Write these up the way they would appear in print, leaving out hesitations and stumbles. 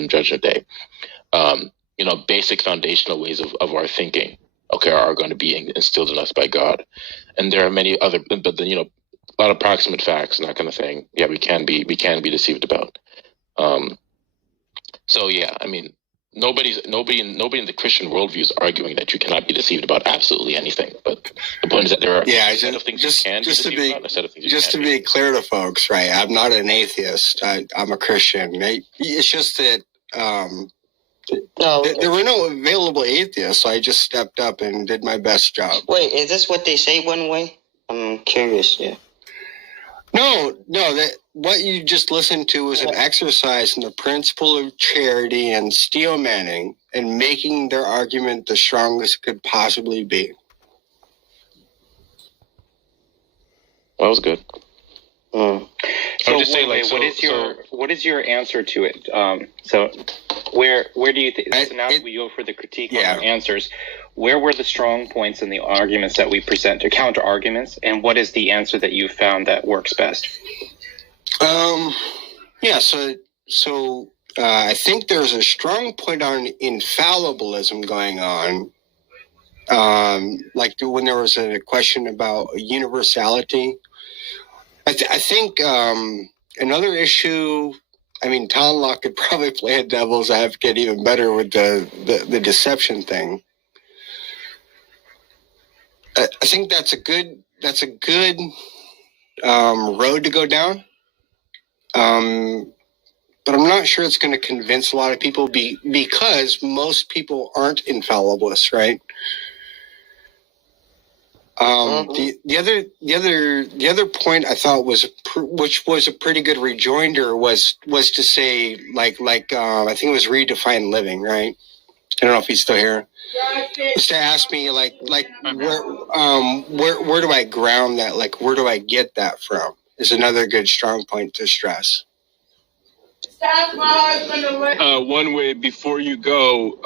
come Judgment Day. Basic foundational ways of our thinking, are going to be instilled in us by God. And there are many other, but then, a lot of proximate facts and that kind of thing. Yeah, we can be deceived about. So yeah, I mean, nobody in the Christian worldview is arguing that you cannot be deceived about absolutely anything. But the point is that there are a set of things you can be deceived about, a set of things you can't. Just to be clear to folks, right? I'm not an atheist. I'm a Christian. It's just that there were no available atheists, so I just stepped up and did my best job. Wait, is this what they say one way? I'm curious, yeah. No, that what you just listened to was an exercise in the principle of charity and steel manning and making their argument the strongest it could possibly be. That was good. So just say, what is your answer to it? So where do you think? So now we go for the critique on our answers. Where were the strong points in the arguments that we present, or counter arguments, and what is the answer that you found that works best? So I think there's a strong point on infallibilism going on. Like when there was a question about universality. I think another issue, I mean, Talonlock could probably play a devil's advocate even better with the deception thing. I think that's a good road to go down. But I'm not sure it's going to convince a lot of people because most people aren't infallibilists, right? The other point I thought which was a pretty good rejoinder was to say like I think it was redefine living, right? I don't know if he's still here. Was to ask me like where do I ground that? Like where do I get that from? Is another good strong point to stress. One way before you go,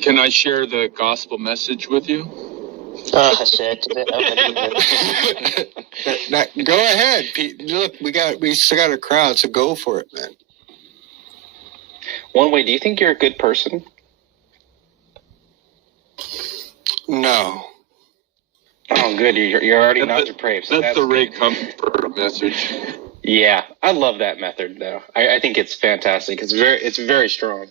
can I share the gospel message with you? Go ahead, Pete. Look, we still got a crowd, so go for it, man. One way, do you think you're a good person? No. Oh, good. You're already not depraved. So that's the Ray Comfort message. Yeah, I love that method, though. I think it's fantastic. It's very strong.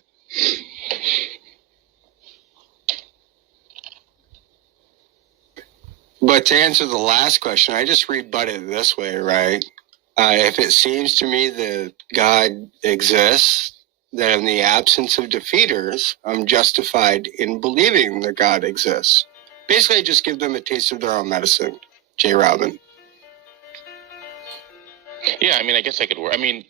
But to answer the last question, I just rebut it this way, right? If it seems to me that God exists, then in the absence of defeaters, I'm justified in believing that God exists. Basically, I just give them a taste of their own medicine, J. Robin. Yeah, I mean, I guess I could work. I mean,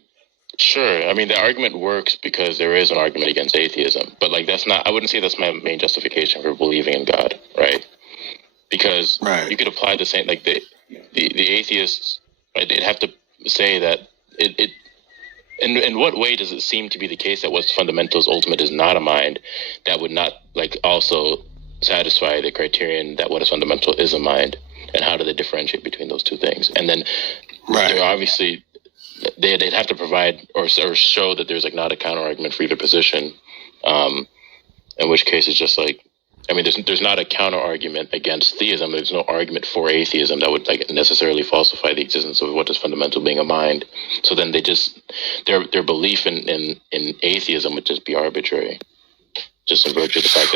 sure. I mean, the argument works because there is an argument against atheism. But, like, I wouldn't say that's my main justification for believing in God, right? Because you could apply the same, like, the atheists, right, they'd have to say that in what way does it seem to be the case that what's fundamental is ultimate is not a mind that would not, like, also satisfy the criterion that what is fundamental is a mind? And how do they differentiate between those two things? And then they're obviously they'd have to provide or show that there's like not a counter argument for either position. In which case it's just like, I mean, there's not a counter argument against theism. There's no argument for atheism that would like necessarily falsify the existence of what is fundamental being a mind. So then they just their belief in atheism would just be arbitrary. Just in virtue of the fact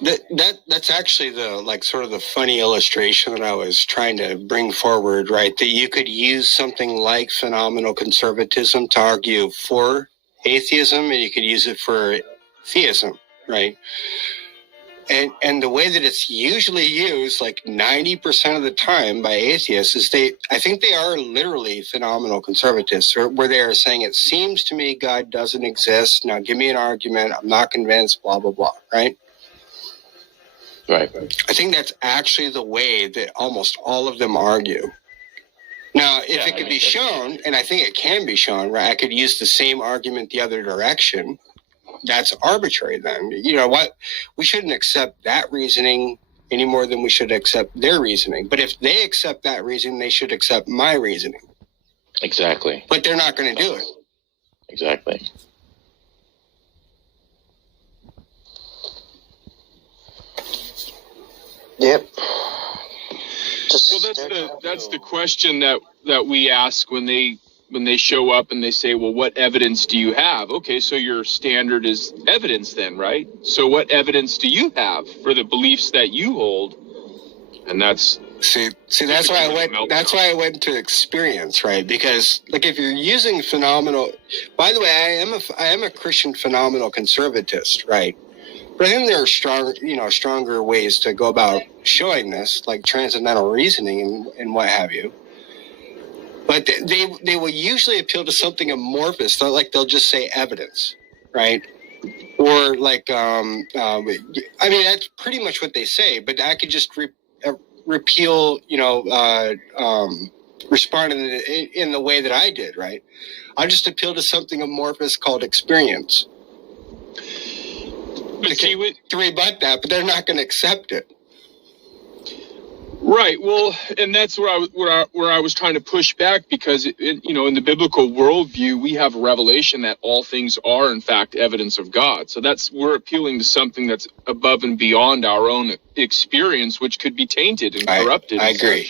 that that's actually the like sort of the funny illustration that I was trying to bring forward, right? That you could use something like phenomenal conservatism to argue for atheism, and you could use it for theism, right? And the way that it's usually used, like 90% of the time by atheists, is I think they are literally phenomenal conservatists, where they are saying, it seems to me God doesn't exist. Now give me an argument. I'm not convinced, blah, blah, blah, right? Right. I think that's actually the way that almost all of them argue. Now, if it could be shown, and I think it can be shown, right, I could use the same argument the other direction. That's arbitrary then. You know what? We shouldn't accept that reasoning any more than we should accept their reasoning. But if they accept that reasoning, they should accept my reasoning. Exactly. But they're not going to do it. Exactly. Yep. Well, that's the question that we ask when they show up and they say, well, what evidence do you have? Okay, so your standard is evidence then, right? So what evidence do you have for the beliefs that you hold? And that's see that's why I went to experience, right? Because like if you're using phenomenal, by the way, I am a Christian phenomenal conservatist, right? But I think there are stronger ways to go about showing this, like transcendental reasoning and what have you. But they will usually appeal to something amorphous. They'll just say evidence, right? Or like, I mean, that's pretty much what they say. But I could just repeal, respond in the way that I did, right? I just appeal to something amorphous called experience. To rebut that, but they're not going to accept it. Right. Well, and that's where I was trying to push back, because in the biblical worldview, we have revelation that all things are in fact evidence of God. So we're appealing to something that's above and beyond our own experience, which could be tainted and corrupted. I agree.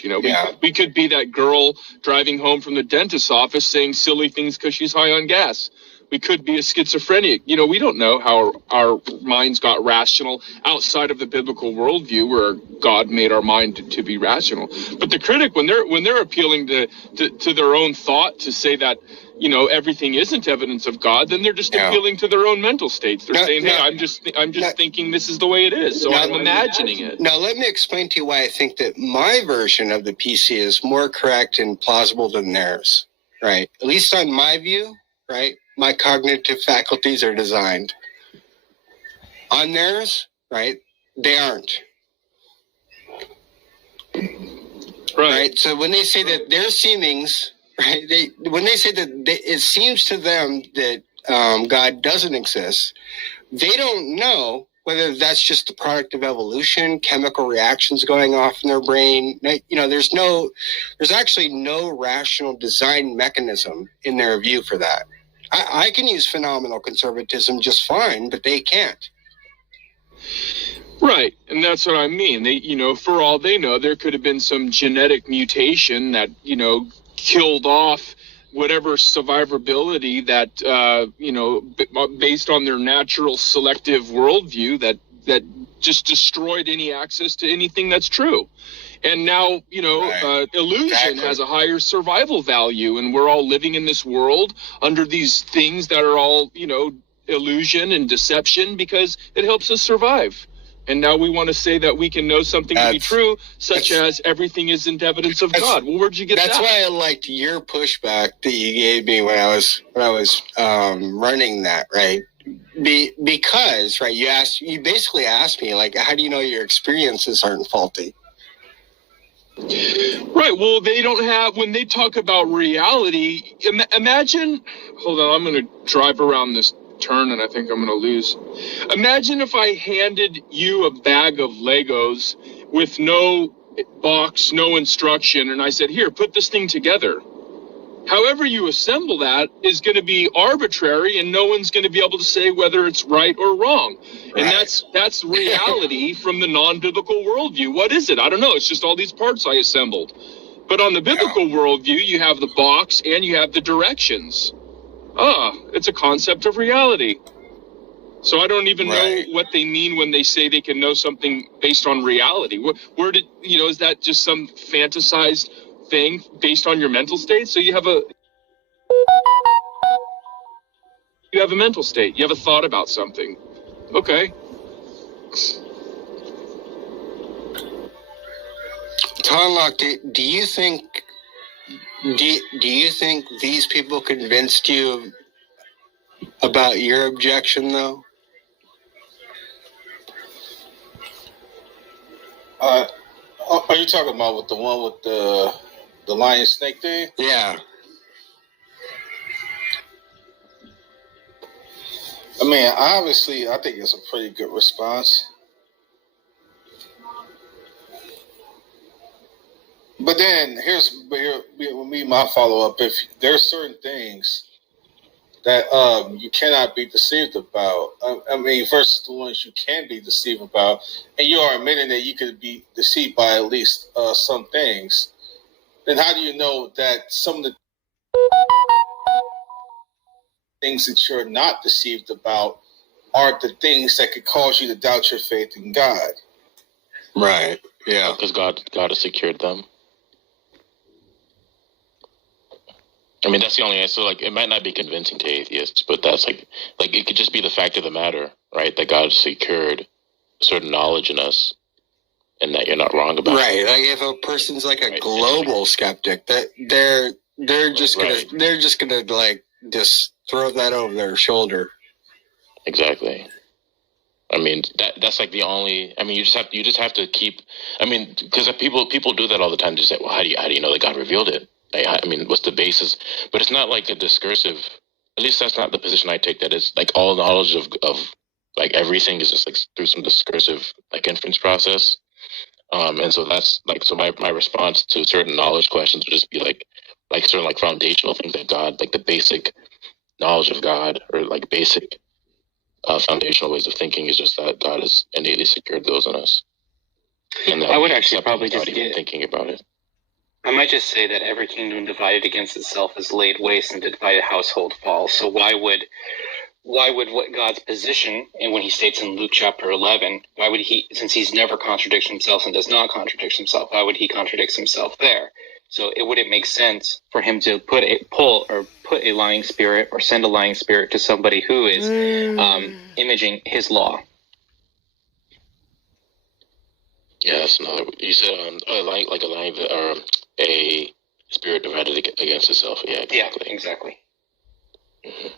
We could be that girl driving home from the dentist's office saying silly things because she's high on gas. We could be a schizophrenic. We don't know how our minds got rational outside of the biblical worldview, where God made our mind to be rational. But the critic, when they're appealing to their own thought to say that everything isn't evidence of God, then they're just appealing to their own mental states. They're saying, "Hey, I'm just thinking this is the way it is, so I'm imagining it." Now, let me explain to you why I think that my version of the PC is more correct and plausible than theirs. Right? At least on my view, right? My cognitive faculties are designed. On theirs, right, they aren't. Right? So when they say that their seemings, right, when they say that it seems to them that God doesn't exist, they don't know whether that's just the product of evolution, chemical reactions going off in their brain. There's actually no rational design mechanism in their view for that. I can use phenomenal conservatism just fine, but they can't. Right, and that's what I mean. They, for all they know, there could have been some genetic mutation that, killed off whatever survivability that, based on their natural selective worldview that just destroyed any access to anything that's true. And now, illusion has a higher survival value, and we're all living in this world under these things that are all, illusion and deception, because it helps us survive. And now we want to say that we can know something to be true, such as everything isn't evidence of God. Well, where'd you get that? That's why I liked your pushback that you gave me when I was running that, right? Because, right, you basically asked me, like, how do you know your experiences aren't faulty? Right. Well, they don't have, when they talk about reality, imagine, hold on, I'm going to drive around this turn and I think I'm going to lose. Imagine if I handed you a bag of Legos with no box, no instruction, and I said, here, put this thing together. However you assemble that is going to be arbitrary, and no one's going to be able to say whether it's right or wrong. Right. And that's reality from the non-biblical worldview. What is it? I don't know. It's just all these parts I assembled. But on the biblical worldview, you have the box and you have the directions. It's a concept of reality. So I don't even know what they mean when they say they can know something based on reality. Where did, is that just some fantasized thing based on your mental state? So you have a mental state. You have a thought about something. Okay. Tonlock, do you think these people convinced you about your objection, though? Are you talking about with the one with the lion snake thing? Yeah. I mean, obviously, I think it's a pretty good response. But then here with me, my follow up: if there's certain things that you cannot be deceived about. I mean, versus the ones you can be deceived about, and you are admitting that you could be deceived by at least some things. Then how do you know that some of the things that you're not deceived about are the things that could cause you to doubt your faith in God? Right. Yeah. Because God has secured them. I mean, that's the only answer. Like, it might not be convincing to atheists, but that's like it could just be the fact of the matter, right? That God secured certain knowledge in us, and that you're not wrong about. Right. Like if a person's like a global skeptic, that they're just gonna like just throw that over their shoulder. Exactly. I mean, that's like the only. I mean, you just have to keep. I mean, because people do that all the time. Just say, well, how do you know that God revealed it? I mean, what's the basis? But it's not like a discursive. At least that's not the position I take. That it's like all knowledge of like everything is just like through some discursive like inference process. And so that's like, so my response to certain knowledge questions would just be like certain like foundational things that God, like the basic knowledge of God, or like basic foundational ways of thinking, is just that God has innately secured those in us. And I would actually probably just even thinking about it. I might just say that every kingdom divided against itself is laid waste, and the divided household falls. So why would what God's position, and when he states in Luke chapter 11, why would he, since he's never contradicts himself and does not contradict himself, why would he contradict himself there? So it wouldn't make sense for him to put a lying spirit or send a lying spirit to somebody who is imaging his law. Yeah, that's another. You said a lying or a spirit divided against itself. Yeah, exactly. Yeah, exactly. Mm-hmm.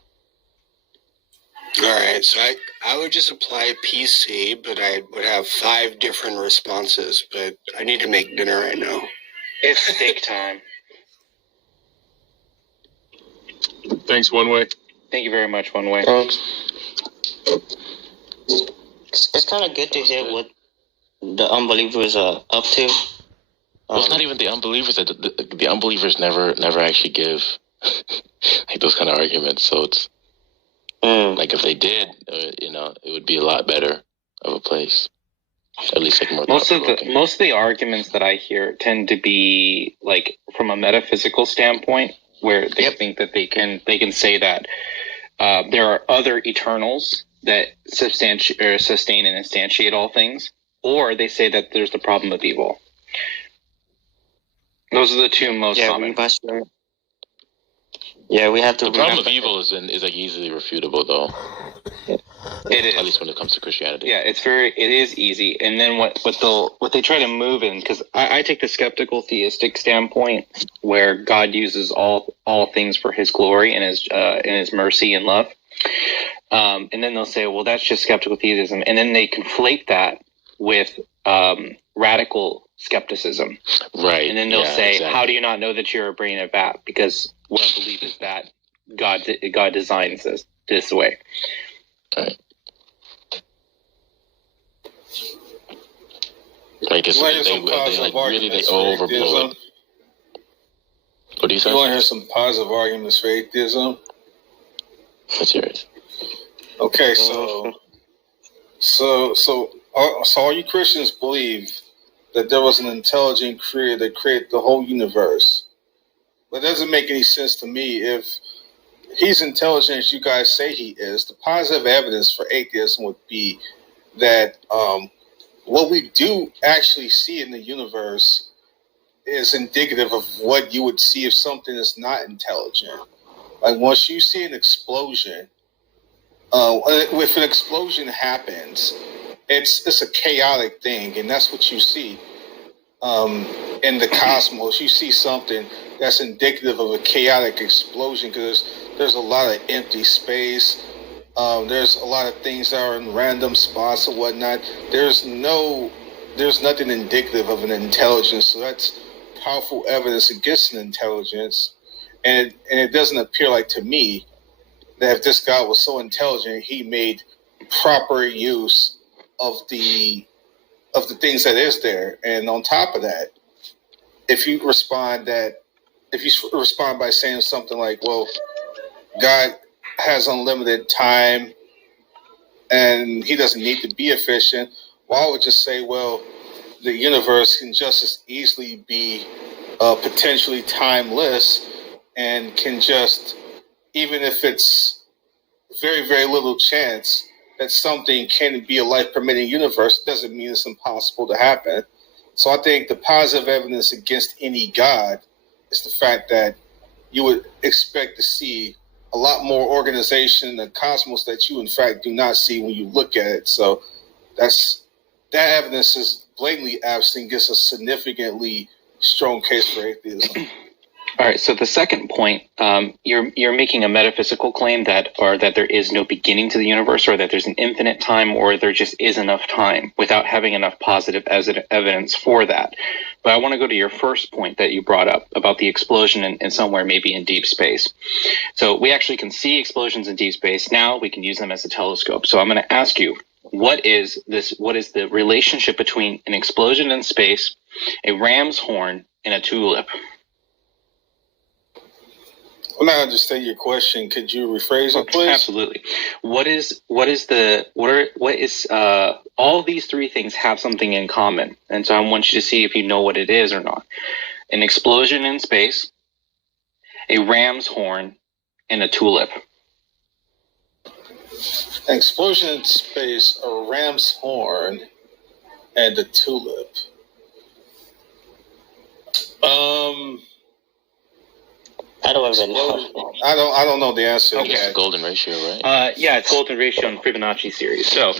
All right, so I would just apply PC, but I would have 5 different responses. But I need to make dinner right now. It's steak time. Thanks, One Way. Thank you very much, One Way. Thanks. It's kind of good to hear what the unbelievers are up to. Well, it's not even the unbelievers. The unbelievers never actually give like those kind of arguments. So it's like if they did, it would be a lot better of a place. At least like more. Most of the arguments that I hear tend to be like from a metaphysical standpoint, where they think that they can say that there are other eternals that sustain and instantiate all things, or they say that there's the problem of evil. Those are the two most common. We have to. The problem of evil is like easily refutable, though. It is, at least when it comes to Christianity. Yeah, it is easy. And then what they try to move in, because I take the skeptical theistic standpoint, where God uses all things for His glory and His mercy and love. And then they'll say, well, that's just skeptical theism, and then they conflate that with radical skepticism. Right. And then they'll say, exactly. How do you not know that you're a brain of bat? Because what I believe is that God designs this way. Right. I guess they overblow it. What do you say? You want to hear some positive arguments for atheism? Let's hear it. Okay, so all you Christians believe that there was an intelligent creator that created the whole universe. But it doesn't make any sense to me. If he's intelligent as you guys say he is, the positive evidence for atheism would be that what we do actually see in the universe is indicative of what you would see if something is not intelligent. Like once you see an explosion, if an explosion happens, it's a chaotic thing, and that's what you see in the cosmos. You see something that's indicative of a chaotic explosion because there's a lot of empty space. There's a lot of things that are in random spots and whatnot. There's nothing indicative of an intelligence, so that's powerful evidence against an intelligence. And it doesn't appear like to me that if this God was so intelligent, he made proper use of the things that is there. And on top of that, if you respond by saying something like, well, God has unlimited time and he doesn't need to be efficient, well, I would just say, well, the universe can just as easily be potentially timeless and can just, even if it's very, very little chance that something can be a life-permitting universe, doesn't mean it's impossible to happen. So I think the positive evidence against any God is the fact that you would expect to see a lot more organization in the cosmos that you, in fact, do not see when you look at it. So that evidence is blatantly absent, gives a significantly strong case for atheism. All right. So the second point, you're making a metaphysical claim that there is no beginning to the universe, or that there's an infinite time, or there just is enough time, without having enough positive evidence for that. But I want to go to your first point that you brought up about the explosion in somewhere maybe in deep space. So we actually can see explosions in deep space now. We can use them as a telescope. So I'm going to ask you, what is the relationship between an explosion in space, a ram's horn, and a tulip? I'm not understanding your question. Could you rephrase it, please? Absolutely. All these three things have something in common. And so I want you to see if you know what it is or not. An explosion in space, a ram's horn, and a tulip. An explosion in space, a ram's horn, and a tulip. I don't even know. I don't know the answer. Okay. It's the golden ratio, right? Yeah, it's golden ratio and Fibonacci series. So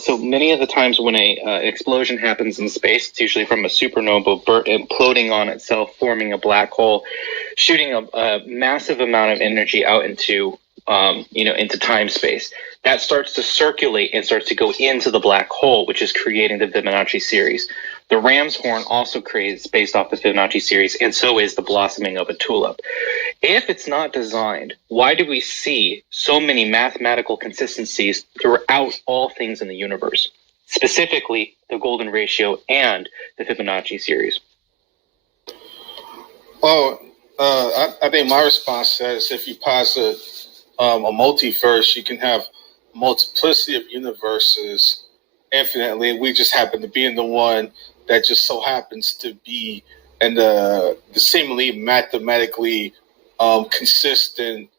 so many of the times when a explosion happens in space, it's usually from a supernova imploding on itself, forming a black hole, shooting a massive amount of energy out into time space. That starts to circulate and starts to go into the black hole, which is creating the Fibonacci series. The ram's horn also creates based off the Fibonacci series, and so is the blossoming of a tulip. If it's not designed, why do we see so many mathematical consistencies throughout all things in the universe, specifically the golden ratio and the Fibonacci series? Well, I think my response says if you posit a multiverse, you can have multiplicity of universes infinitely. We just happen to be in the one that just so happens to be in the seemingly mathematically consistent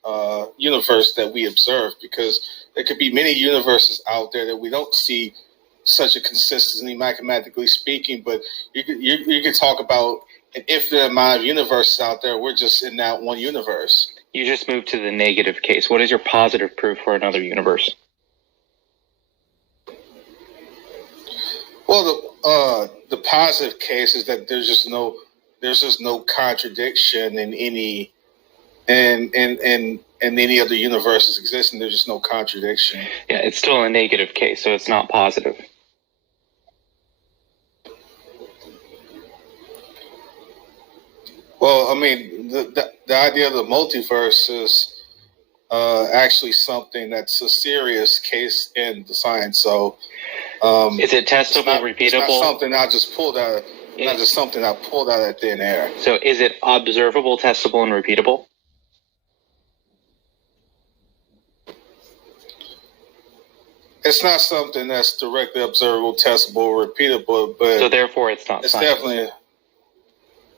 universe that we observe, because there could be many universes out there that we don't see such a consistency mathematically speaking, but you could talk about an infinite amount of universes out there. We're just in that one universe. You just moved to the negative case. What is your positive proof for another universe? Well, the positive case is that there's just no contradiction in any other universes existing. There's just no contradiction. Yeah, it's still a negative case, so it's not positive. Well, I mean, the idea of the multiverse is actually something that's a serious case in the science. So, is it testable, repeatable? It's not something I just pulled out. Not just something I pulled out of thin air. So, is it observable, testable, and repeatable? It's not something that's directly observable, testable, repeatable, but so therefore, it's not. It's science. definitely.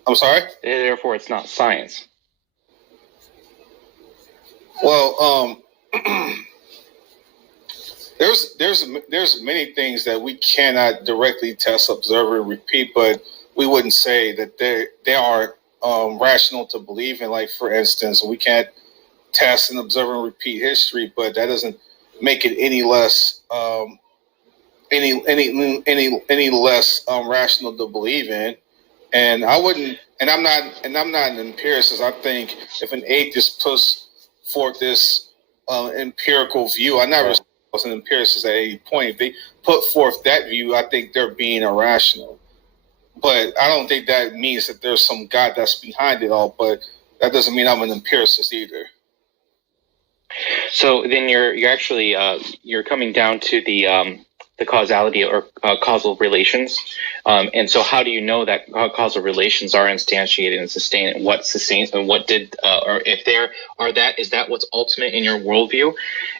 I'm sorry? Therefore, it's not science. Well, there's many things that we cannot directly test, observe, and repeat, but we wouldn't say that they aren't rational to believe in. Like, for instance, we can't test and observe and repeat history, but that doesn't make it any less any less rational to believe in. And I wouldn't, and I'm not an empiricist. I think if an atheist puts forth this empirical view, I never was an empiricist at any point. If they put forth that view, I think they're being irrational. But I don't think that means that there's some God that's behind it all. But that doesn't mean I'm an empiricist either. So then you're actually you're coming down to the the causality or causal relations. And so how do you know that causal relations are instantiated and sustained, and what sustains and what did, or if there are that, is that what's ultimate in your worldview?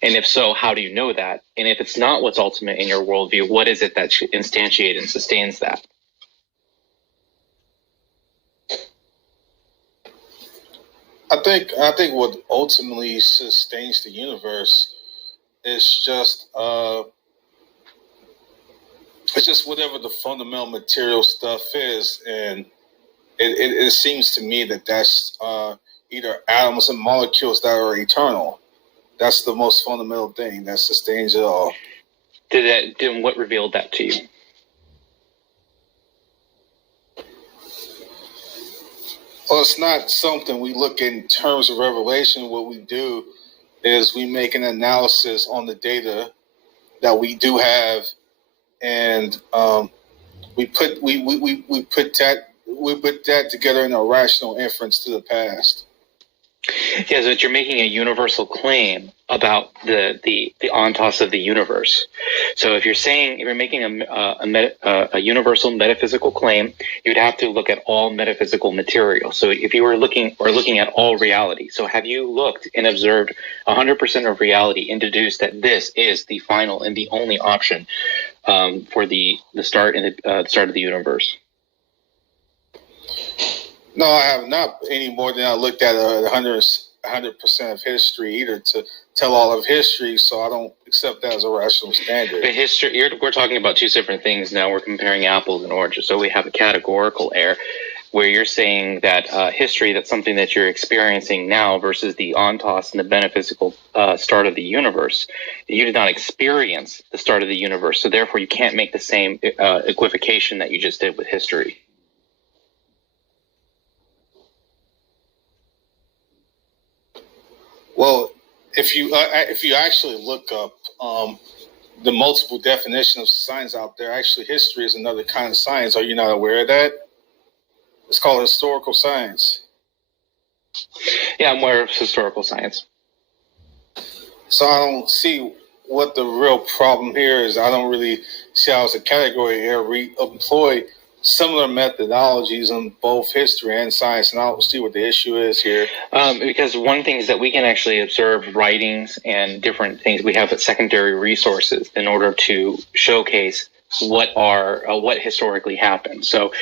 And if so, how do you know that? And if it's not what's ultimate in your worldview, what is it that instantiates and sustains that? I think what ultimately sustains the universe is just it's just whatever the fundamental material stuff is, and it seems to me that that's either atoms and molecules that are eternal. That's the most fundamental thing that sustains it all. Then what revealed that to you? Well, it's not something we look in terms of revelation. What we do is we make an analysis on the data that we do have, and we put that together in a rational inference to the past. Yeah, so you're making a universal claim about the ontos of the universe. So if you're making a universal metaphysical claim, you'd have to look at all metaphysical material. So if you were looking at all reality, so have you looked and observed 100% of reality and deduced that this is the final and the only option for the start and the start of the universe? No, I have not any more than I looked at 100% of history either to tell all of history, so I don't accept that as a rational standard. But history, we're talking about two different things now. We're comparing apples and oranges. So we have a categorical error where you're saying that history, that's something that you're experiencing now versus the ontos and the metaphysical start of the universe. You did not experience the start of the universe, so therefore you can't make the same equivocation that you just did with history. Well, if you actually look up the multiple definitions of science out there, actually history is another kind of science. Are you not aware of that? It's called historical science. Yeah, I'm aware of historical science. So I don't see what the real problem here is. I don't really see how it's a category here. We employ similar methodologies in both history and science, and I don't see what the issue is here. Because one thing is that we can actually observe writings and different things. We have secondary resources in order to showcase what historically happened. So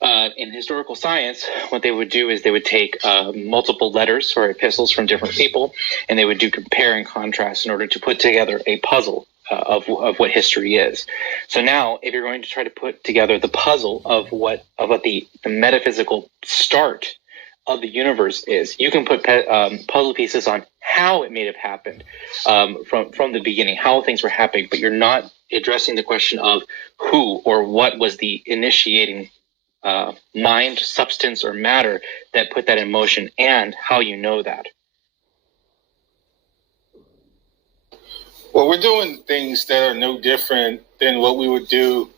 in historical science, what they would do is they would take multiple letters or epistles from different people, and they would do compare and contrast in order to put together a puzzle of what history is. So now, if you're going to try to put together the puzzle of what the metaphysical start of the universe is, you can put puzzle pieces on how it may have happened from the beginning, how things were happening, but you're not addressing the question of who or what was the initiating mind, substance, or matter that put that in motion, and how you know that. Well, we're doing things that are no different than what we would do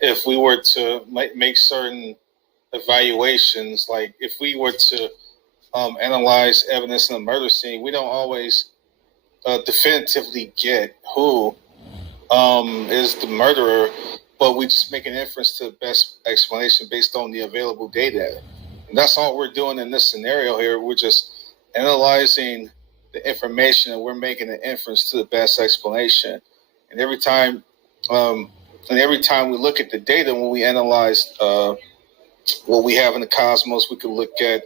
if we were to make certain evaluations. Like if we were to analyze evidence in a murder scene, we don't always definitively get who is the murderer, but we just make an inference to the best explanation based on the available data. And that's all we're doing in this scenario here. We're just analyzing the information, and we're making an inference to the best explanation. And every time we look at the data, when we analyze what we have in the cosmos, we can look at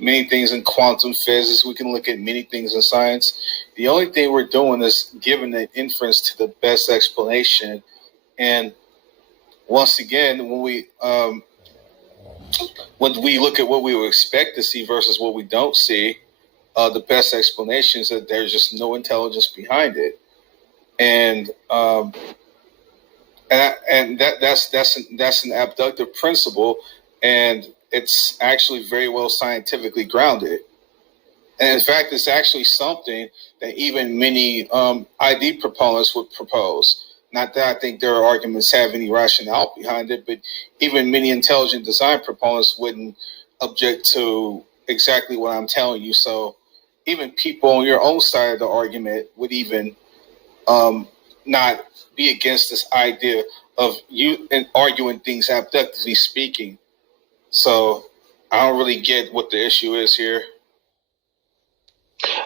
many things in quantum physics. We can look at many things in science. The only thing we're doing is giving an inference to the best explanation. And once again, when we look at what we would expect to see versus what we don't see, the best explanation is that there's just no intelligence behind it, and that's an abductive principle, and it's actually very well scientifically grounded. And in fact, it's actually something that even many ID proponents would propose. Not that I think their arguments have any rationale behind it, but even many intelligent design proponents wouldn't object to exactly what I'm telling you. So even people on your own side of the argument would even not be against this idea of you and arguing things abductively speaking. So I don't really get what the issue is here.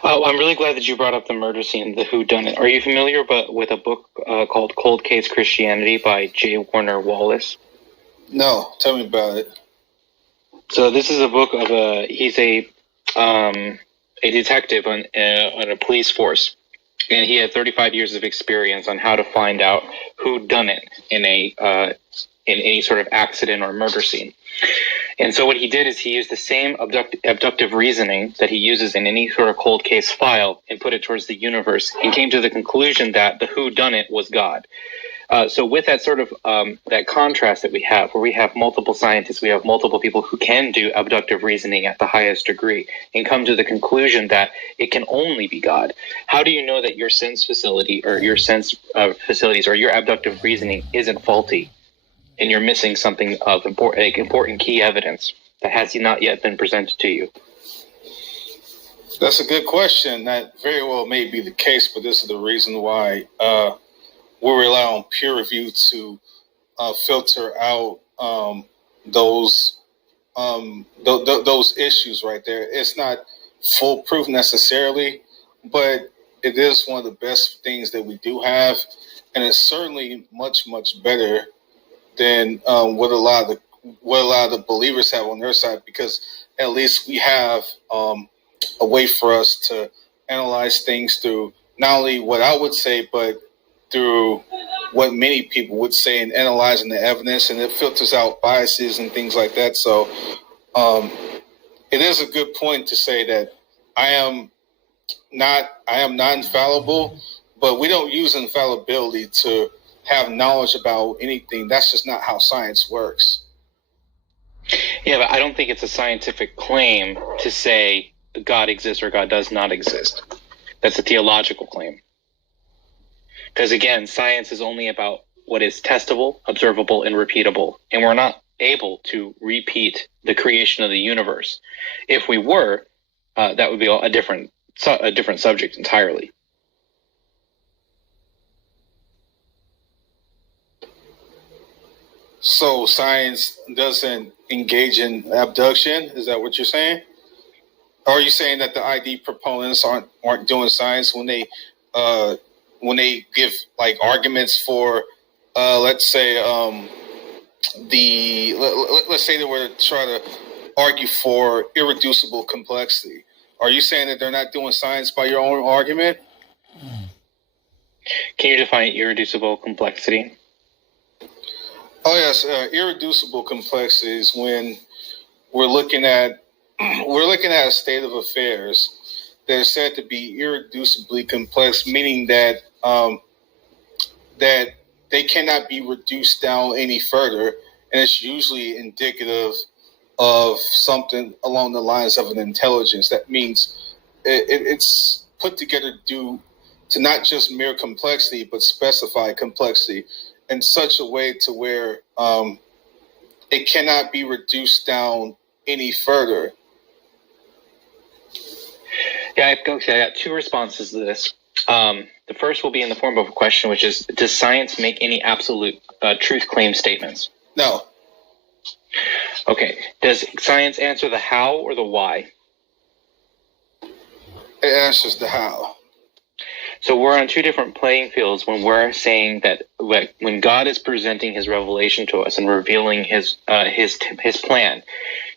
I'm really glad that you brought up the murder scene, the whodunit. Are you familiar with a book called Cold Case Christianity by J. Warner Wallace? No, tell me about it. So this is a book of he's a detective on a police force, and he had 35 years of experience on how to find out who done it in any sort of accident or murder scene. And so what he did is he used the same abductive reasoning that he uses in any sort of cold case file and put it towards the universe, and came to the conclusion that the whodunit was God. So with that sort of that contrast that we have, where we have multiple scientists, we have multiple people who can do abductive reasoning at the highest degree and come to the conclusion that it can only be God. How do you know that your sense facility or your sense facilities or your abductive reasoning isn't faulty, and you're missing something of important key evidence that has not yet been presented to you? That's a good question. That very well may be the case, but this is the reason why we rely on peer review to filter out those issues right there. It's not foolproof necessarily, but it is one of the best things that we do have, and it's certainly much better than what a lot of the believers have on their side, because at least we have a way for us to analyze things through not only what I would say, but through what many people would say, and analyzing the evidence, and it filters out biases and things like that. So it is a good point to say that I am not infallible, but we don't use infallibility to have knowledge about anything. That's just not how science works. Yeah, but I don't think it's a scientific claim to say God exists or God does not exist. That's a theological claim. Because again, science is only about what is testable, observable, and repeatable. And we're not able to repeat the creation of the universe. If we were, that would be a different subject entirely. So science doesn't engage in abduction? Is that what you're saying? Or are you saying that the ID proponents aren't doing science when they give like arguments for, let's say let's say they were to try to argue for irreducible complexity? Are you saying that they're not doing science by your own argument? Can you define irreducible complexity? Oh yes, irreducible complexity is when we're looking at a state of affairs that is said to be irreducibly complex, meaning that that they cannot be reduced down any further, and it's usually indicative of something along the lines of an intelligence. That means it's put together due to not just mere complexity, but specified complexity in such a way to where it cannot be reduced down any further. Yeah, I got two responses to this. The first will be in the form of a question, which is, does science make any absolute truth claim statements? No. Okay. Does science answer the how or the why? It answers the how. So we're on two different playing fields when we're saying that when God is presenting his revelation to us and revealing his plan,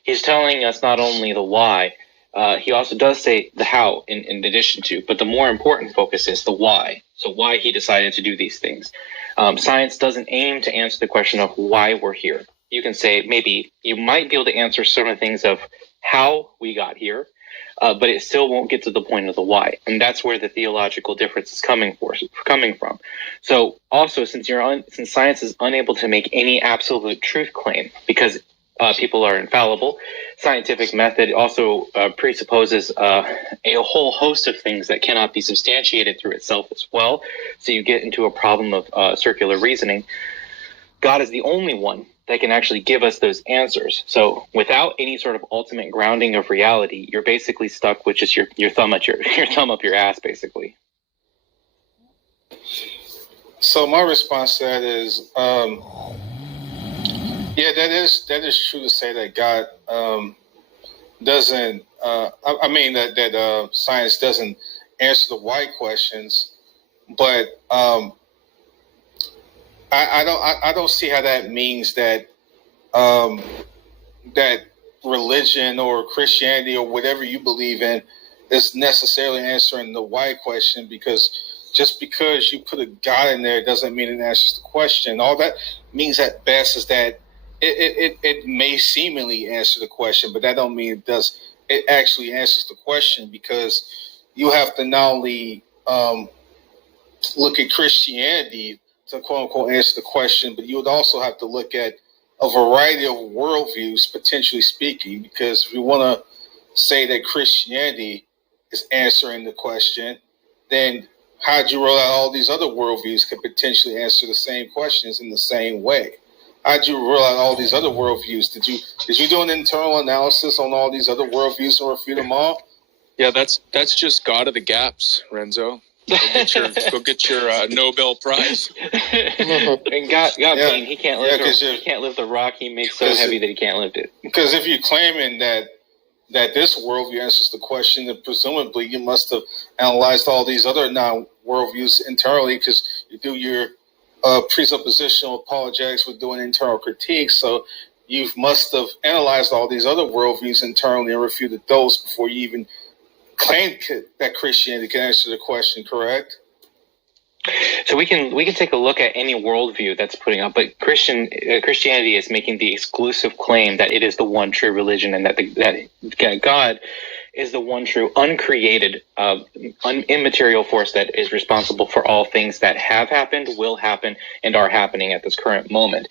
he's telling us not only the why, he also does say the how in addition to, but the more important focus is the why. So why he decided to do these things. Science doesn't aim to answer the question of why we're here. You can say maybe you might be able to answer certain things of how we got here, but it still won't get to the point of the why. And that's where the theological difference is coming from. So also, since science is unable to make any absolute truth claim because people are infallible, scientific method also presupposes a whole host of things that cannot be substantiated through itself as well. So you get into a problem of circular reasoning. God is the only one that can actually give us those answers. So without any sort of ultimate grounding of reality, you're basically stuck with just your thumb up your ass, basically. So my response to that is, yeah, that is true to say that God doesn't. I mean that science doesn't answer the why questions, but I don't see how that means that that religion or Christianity or whatever you believe in is necessarily answering the why question, because just because you put a God in there doesn't mean it answers the question. All that means at best is that it may seemingly answer the question, but that don't mean it does. It actually answers the question, because you have to not only look at Christianity to quote unquote answer the question, but you would also have to look at a variety of worldviews, potentially speaking, because if you want to say that Christianity is answering the question, then how'd you roll out all these other worldviews could potentially answer the same questions in the same way? How'd you roll out all these other worldviews? Did you do an internal analysis on all these other worldviews and refute them all? Yeah, that's just God of the gaps, Renzo. Go get your Nobel Prize. And God being he can't lift the rock he makes so heavy that he can't lift it. Because if you're claiming that this worldview answers the question, then presumably you must have analyzed all these other non-worldviews internally, because you do your presuppositional apologetics with doing internal critiques. So you must have analyzed all these other worldviews internally and refuted those before you even claimed that Christianity can answer the question, correct? So we can take a look at any worldview that's putting up, but Christianity is making the exclusive claim that it is the one true religion, and that God is the one true uncreated, immaterial force that is responsible for all things that have happened, will happen, and are happening at this current moment.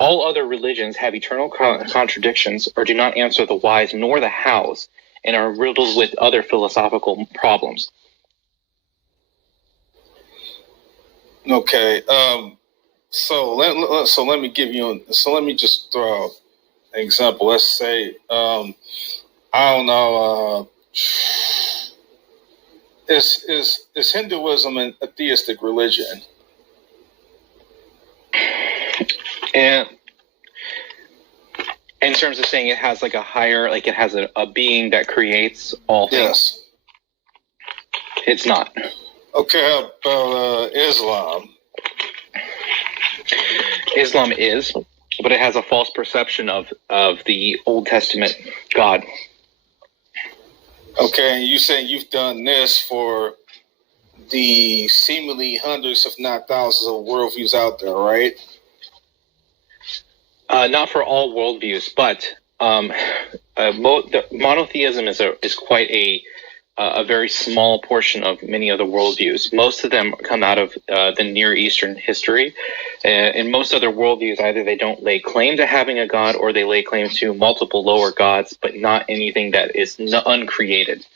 All other religions have eternal contradictions, or do not answer the whys nor the hows, and are riddled with other philosophical problems. Okay. So let me give you. So let me just throw out an example. Let's say I don't know. Is Hinduism a theistic religion? And in terms of saying it has like a higher, like it has a being that creates all things. Yes. It's not. Okay, how about Islam? Islam is, but it has a false perception of the Old Testament God. Okay, and you saying you've done this for the seemingly hundreds, if not thousands, of worldviews out there, right? Not for all worldviews, but monotheism is quite a very small portion of many other worldviews. Most of them come out of the Near Eastern history. In most other worldviews, either they don't lay claim to having a god, or they lay claim to multiple lower gods, but not anything that is uncreated.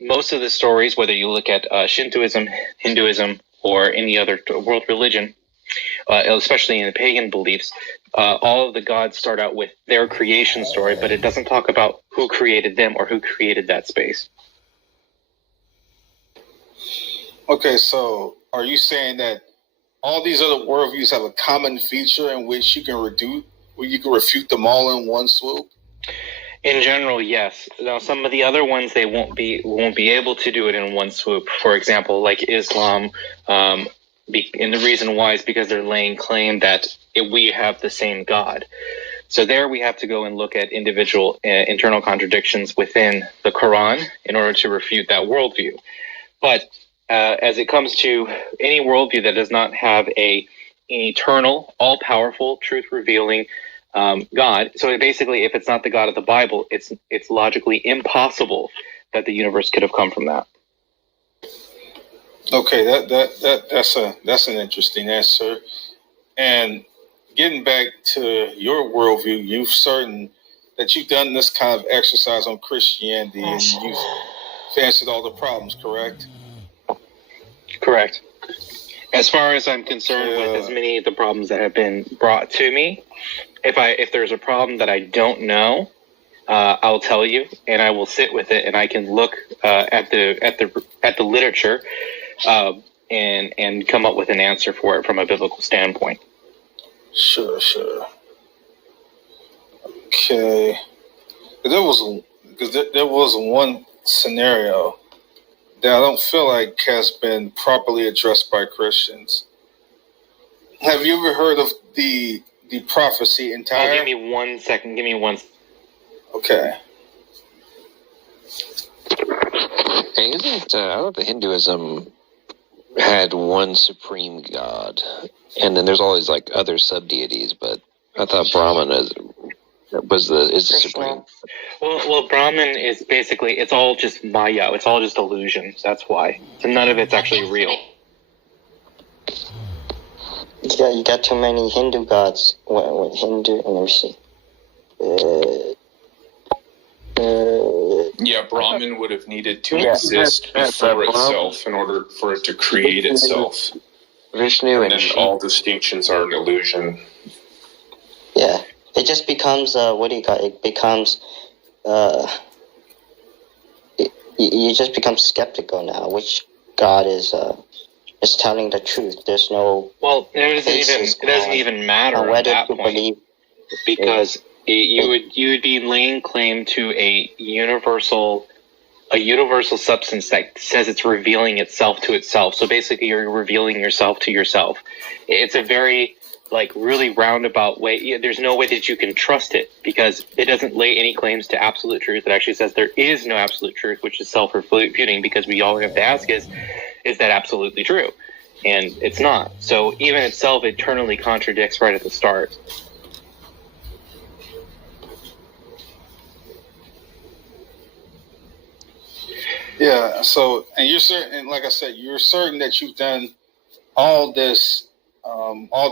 Most of the stories, whether you look at Shintoism, Hinduism, or any other world religion, especially in the pagan beliefs, all of the gods start out with their creation story, but it doesn't talk about who created them or who created that space. Okay, so are you saying that all these other worldviews have a common feature in which you can refute them all in one swoop? In general, yes. Now, some of the other ones, they won't be able to do it in one swoop. For example, like Islam. And the reason why is because they're laying claim that we have the same God. So there we have to go and look at individual internal contradictions within the Quran in order to refute that worldview. But as it comes to any worldview that does not have an eternal, all-powerful, truth-revealing God, so basically if it's not the God of the Bible, it's logically impossible that the universe could have come from that. Okay, that's an interesting answer. And getting back to your worldview, you've certain that you've done this kind of exercise on Christianity, and you've answered all the problems, correct? Correct. As far as I'm concerned, with as many of the problems that have been brought to me, if there's a problem that I don't know, I'll tell you, and I will sit with it, and I can look at the literature. and come up with an answer for it from a biblical standpoint. Sure. Okay. There was one scenario that I don't feel like has been properly addressed by Christians. Have you ever heard of the prophecy in Tyre? Give me 1 second. Okay. Hey, isn't I don't know if Hinduism had one supreme god, and then there's always like other sub deities, but I thought Brahman is the supreme. Well, Brahman is basically, it's all just Maya. It's all just illusions. That's why. So none of it's actually real. You got too many Hindu gods. What Hindu? Let me see. Yeah, Brahman would have needed to exist before itself in order for it to create itself. Vishnu and then all distinctions are an illusion. Yeah, it just becomes what do you call it? It becomes you just become skeptical now. Which God is telling the truth? There's no it doesn't even matter at that point, because you would be laying claim to a universal substance that says it's revealing itself to itself. So basically, you're revealing yourself to yourself. It's a very really roundabout way. There's no way that you can trust it, because it doesn't lay any claims to absolute truth. It actually says there is no absolute truth, which is self-refuting, because all we have to ask is that absolutely true? And it's not. So even itself eternally contradicts right at the start. Yeah. So, and you're certain, and like I said, you're certain that you've done all this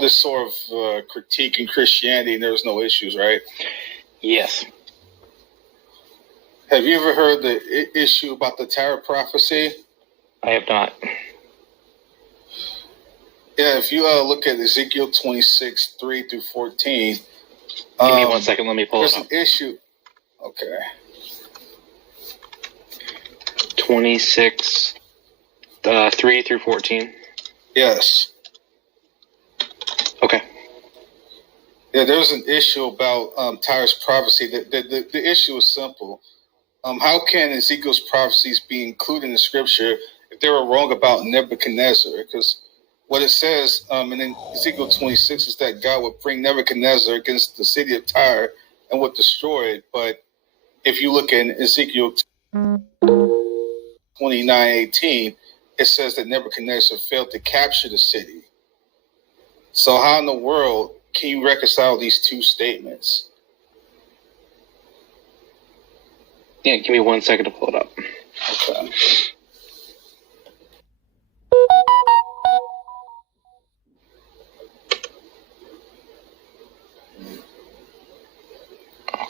sort of critique in Christianity, and there's no issues, right? Yes. Have you ever heard the issue about the Tyre prophecy? I have not. Yeah, if you look at Ezekiel 26, 3 through 14. Give me 1 second, let me pull it up. There's an issue. Okay. 26, 3 through 14. Yes. Okay. Yeah, there's an issue about Tyre's prophecy. The issue is simple. How can Ezekiel's prophecies be included in Scripture if they were wrong about Nebuchadnezzar? Because what it says in Ezekiel 26 is that God would bring Nebuchadnezzar against the city of Tyre and would destroy it. But if you look in Ezekiel 29:18, it says that Nebuchadnezzar failed to capture the city. So how in the world can you reconcile these two statements? Yeah, give me 1 second to pull it up. Okay.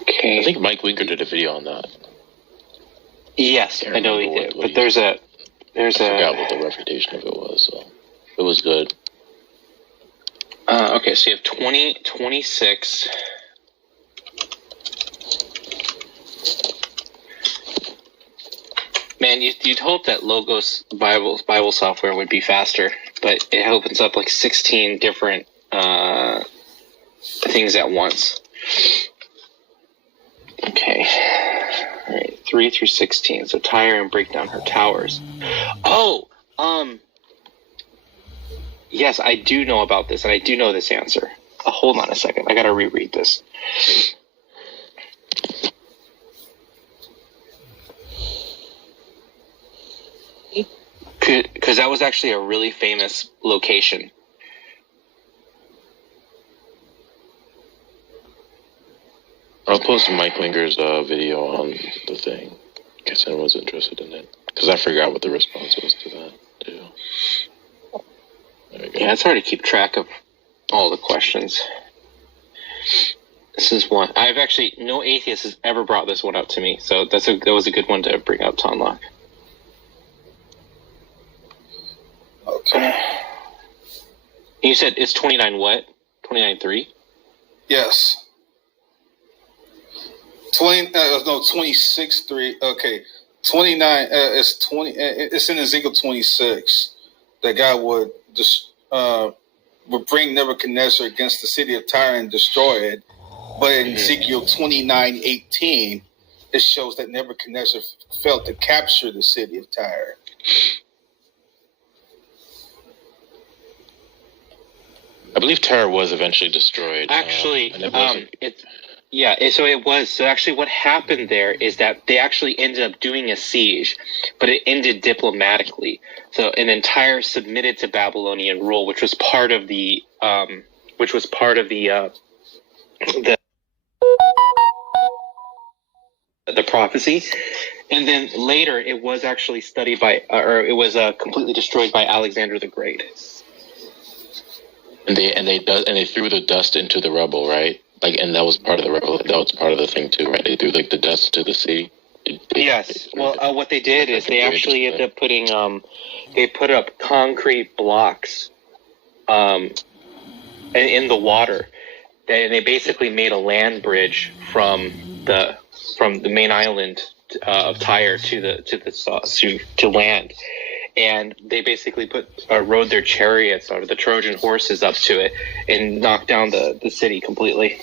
Okay. I think Mike Winker did a video on that. Yes, I know he did. But I forgot what the refutation of it was. So it was good. Okay, so you have 26. Man, you'd hope that Logos Bible software would be faster, but it opens up 16 different things at once. Okay. All right, 3 through 16. So Tyre and break down her towers. Oh, yes, I do know about this, and I do know this answer. Hold on a second. I got to reread this. Because that was actually a really famous location. I'll post Mike Winker's video on the thing, in case anyone's interested in it. Because I forgot what the response was to that, too. There we go. Yeah, it's hard to keep track of all the questions. This is one. I've actually, no atheist has ever brought this one up to me, so that was a good one to bring up to unlock. Okay. You said it's 29 what? 29.3? Yes. 26:3. Okay. 29 is 20. It's in Ezekiel 26. that God would bring Nebuchadnezzar against the city of Tyre and destroy it. But in Ezekiel 29:18, it shows that Nebuchadnezzar failed to capture the city of Tyre. I believe Tyre was eventually destroyed. Actually, so it was. So actually what happened there is that they actually ended up doing a siege, but it ended diplomatically. So an entire submitted to Babylonian rule, which was part of the prophecy. And then later it was actually studied by, or it was completely destroyed by Alexander the Great. And they threw the dust into the rubble, right? Like, and that was part of the rubble. That was part of the thing too, right? They threw like the dust to the sea. Yes. Well, what they did is they actually ended up putting they put up concrete blocks in the water. They basically made a land bridge from the main island of Tyre to land. And they basically rode their chariots or the Trojan horses up to it and knocked down the city completely.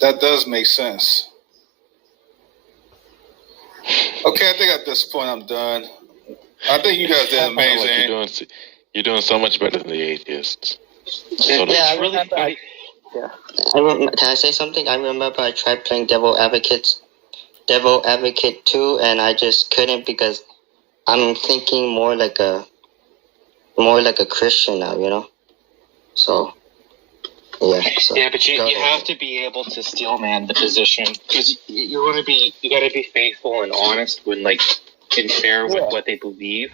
That does make sense. Okay, I think at this point I'm done. I think you guys did amazing. Like you're doing so much better than the atheists. Can I say something? I remember I tried playing Devil Advocate 2, and I just couldn't because I'm thinking more like a Christian now, you know. So yeah. But you have to be able to steel man the position because you got to be faithful and honest and fair with what they believe.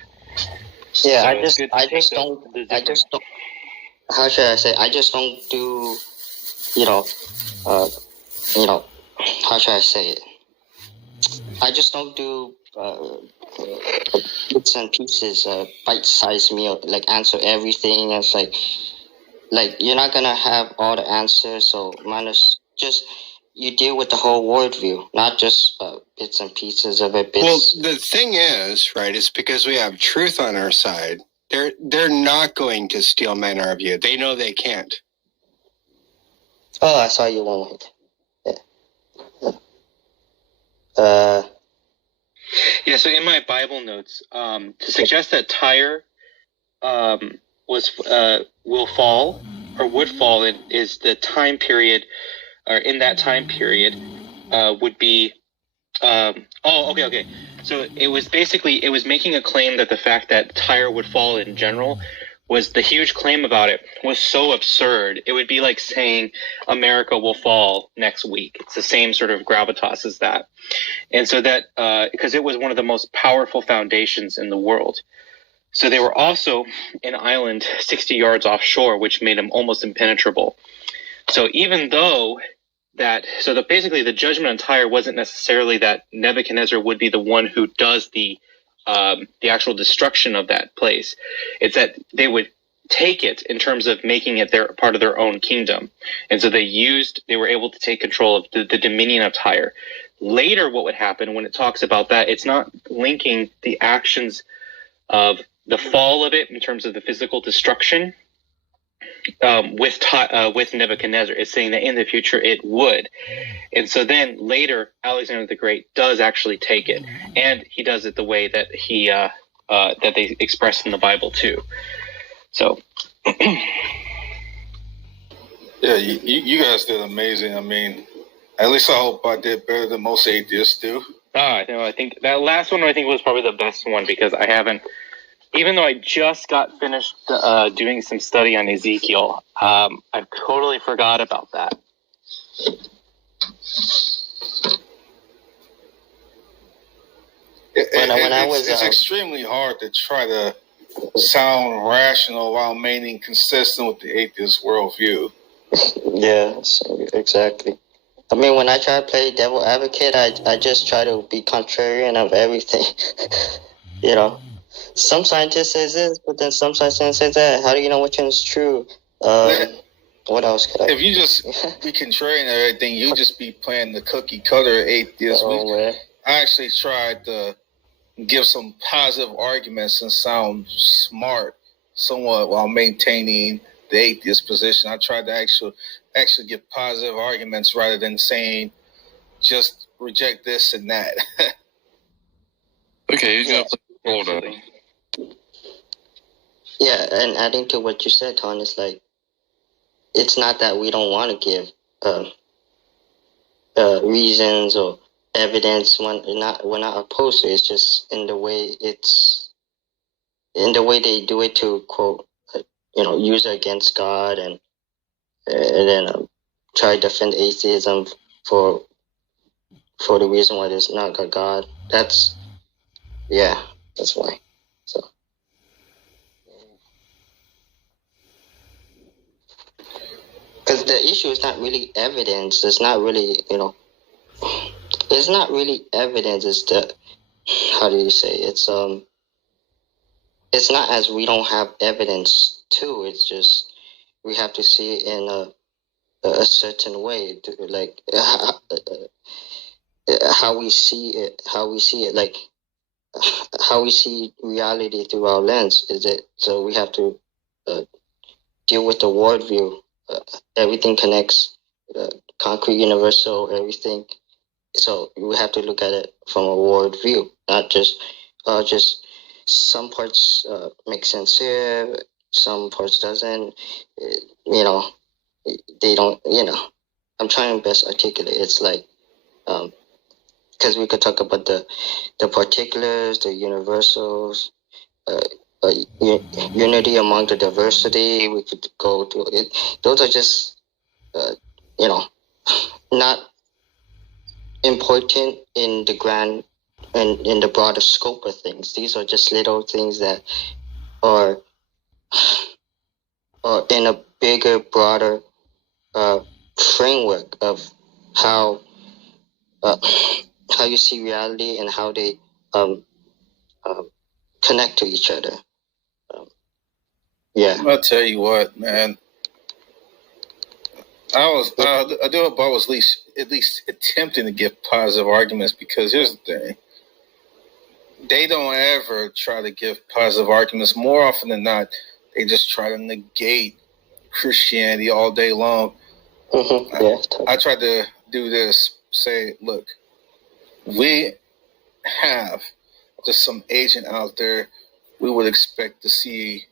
Yeah, so I just don't. How should I say? I just don't do. How should I say it? I just don't do bits and pieces, bite-sized meal, like answer everything. It's like you're not gonna have all the answers, so just you deal with the whole worldview, not just bits and pieces of it. Well, the thing is, right, is because we have truth on our side. They're not going to steel man our view. They know they can't. Oh, I saw you one with. Yeah, so in my Bible notes, to suggest that Tyre will fall or would fall is the time period, or in that time period would be. Okay. So it was making a claim that the fact that Tyre would fall in general was the huge claim about it was so absurd. It would be like saying America will fall next week. It's the same sort of gravitas as that. And so that, because it was one of the most powerful foundations in the world. So they were also an island 60 yards offshore, which made them almost impenetrable. So even though basically the judgment on Tyre wasn't necessarily that Nebuchadnezzar would be the one who does the actual destruction of that place. It's that they would take it in terms of making it their part of their own kingdom. And so they were able to take control of the dominion of Tyre. Later, what would happen when it talks about that, it's not linking the actions of the fall of it in terms of the physical destruction with Nebuchadnezzar. It's saying that in the future it would. And so then later, Alexander the Great does actually take it, and he does it the way that that they express in the Bible too. So yeah, you guys did amazing. I mean, at least I hope I did better than most atheists do. No, I think that last one was probably the best one because I haven't, even though I just got finished doing some study on Ezekiel, I totally forgot about that. It's extremely hard to try to sound rational while remaining consistent with the atheist worldview. Yeah, exactly. I mean, when I try to play devil advocate, I just try to be contrarian of everything. You know, some scientists say this, but then some scientists say that. How do you know which one is true? What else could I? If you just be contrarian of everything, you just be playing the cookie cutter atheist. I actually tried to give some positive arguments and sound smart somewhat while maintaining the atheist position. I tried to actually give positive arguments rather than saying just reject this and that. Okay, hold on. Yeah, and adding to what you said, Ton, is like, it's not that we don't want to give reasons or evidence when we're not opposed to it. It's just in the way they do it to quote, use it against God and then try to defend atheism for the reason why there's not a God. That's why. So. Because the issue is not really evidence. It's not really, it's not really evidence. It's the, how do you say? It's not as we don't have evidence too. It's just we have to see it in a certain way, like how we see it, like how we see reality through our lens. Is it so we have to deal with the worldview. Everything connects, concrete, universal, everything. So we have to look at it from a world view, not just some parts make sense here, some parts doesn't. They don't. I'm trying to best articulate. It's like, because we could talk about the particulars, the universals. Unity among the diversity. We could go to it. Those are just, not important in the grand and in the broader scope of things. These are just little things that are in a bigger, broader framework of how you see reality and how they connect to each other. I'll tell you what, man. I do hope I was at least attempting to give positive arguments, because here's the thing. They don't ever try to give positive arguments. More often than not, they just try to negate Christianity all day long. Mm-hmm. I tried to do this, say, look, we have just some agent out there. We would expect to see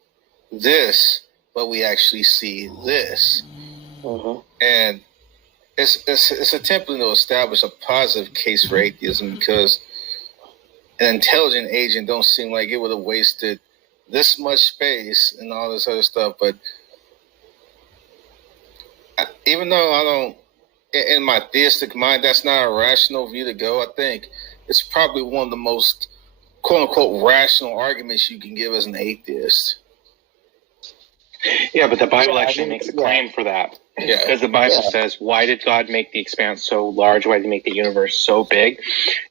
this, but we actually see this. Mm-hmm. And it's attempting to establish a positive case for atheism, because an intelligent agent don't seem like it would have wasted this much space and all this other stuff. But even though I don't, in my theistic mind, that's not a rational view to go, I think it's probably one of the most quote-unquote rational arguments you can give as an atheist. Yeah, but the Bible actually makes a claim for that. Yeah. Because the Bible says, why did God make the expanse so large? Why did he make the universe so big?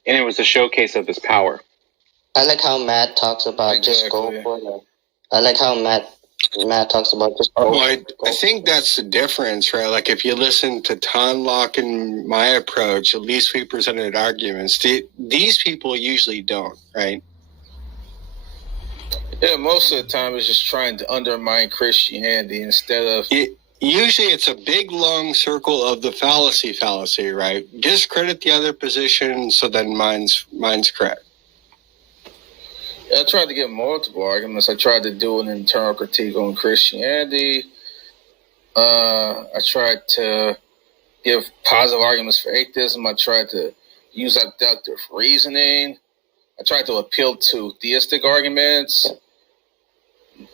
And it was a showcase of his power. I like how Matt talks about just go for it. I like how Matt talks about just go for it. I think that's the difference, right? Like if you listen to Ton Locke and my approach, at least we presented arguments. These people usually don't, right? Yeah, most of the time it's just trying to undermine Christianity instead of... Usually it's a big, long circle of the fallacy, right? Discredit the other position, so then mine's correct. I tried to give multiple arguments. I tried to do an internal critique on Christianity. I tried to give positive arguments for atheism. I tried to use abductive reasoning. I tried to appeal to theistic arguments,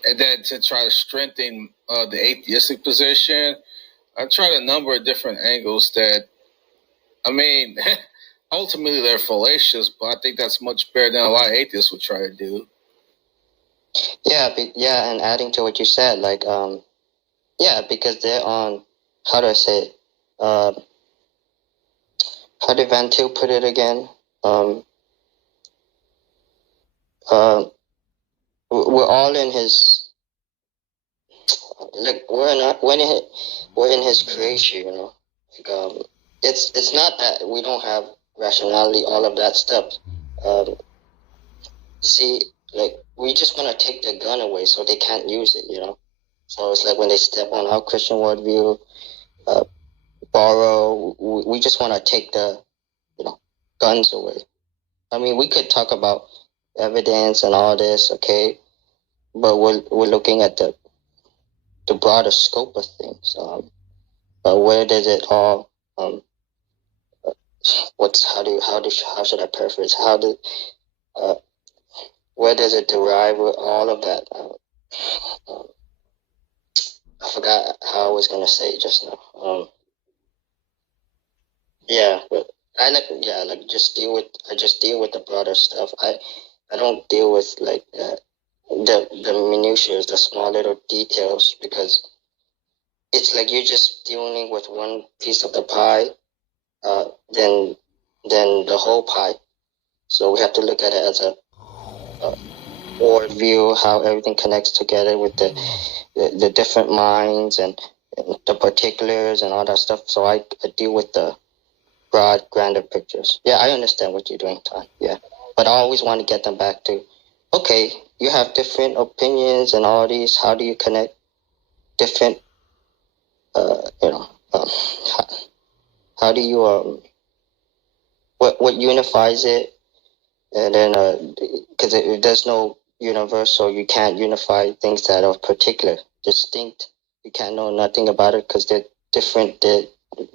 and then to try to strengthen the atheistic position. I tried a number of different angles that, I mean, ultimately they're fallacious, but I think that's much better than a lot of atheists would try to do. Yeah, and adding to what you said, like, because they're on, how do I say it? How did Van Til put it again? We're all in his, like, we're in his creation, Like, it's not that we don't have rationality, all of that stuff. You see, like, we just want to take the gun away so they can't use it, you know? So it's like when they step on our Christian worldview, borrow, we just want to take the, you know, guns away. I mean, we could talk about evidence and all this, okay? But we're looking at the broader scope of things. Where does it all, how should I paraphrase? Where does it derive with all of that? I forgot how I was gonna say it just now. Yeah, but I just deal with the broader stuff. I don't deal with like the minutiae, the small little details, because it's like you're just dealing with one piece of the pie, then the whole pie. So we have to look at it as a forward view, how everything connects together with the different minds and the particulars and all that stuff. So I deal with the broad, grander pictures. Yeah, I understand what you're doing, Tom. Yeah, but I always want to get them back to, okay, you have different opinions and all these. How do you connect different? How do you what unifies it? And then because there's no universal, you can't unify things that are particular, distinct. You can't know nothing about it because they're different, they're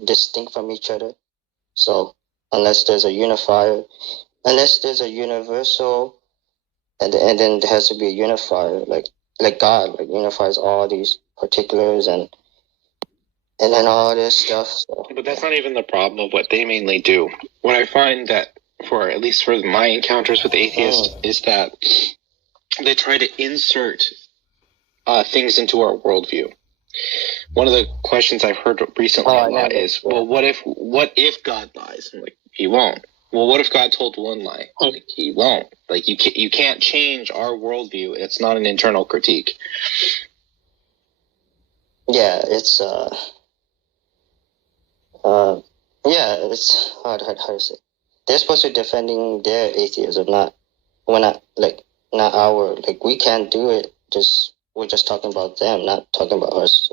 distinct from each other. So unless there's a unifier, unless there's a universal, and then there has to be a unifier, like God, like unifies all these particulars and then all this stuff. So. But that's not even the problem of what they mainly do. What I find that, for at least for my encounters with atheists, is that they try to insert things into our worldview. One of the questions I've heard recently a lot is, well, what if God lies? I'm like, he won't. Well, what if God told one lie? Like, he won't. Like, you can't change our worldview. It's not an internal critique. Yeah, it's it's hard to say. They're supposed to be defending their atheism, not our, like, we can't do it. We're just talking about them, not talking about us.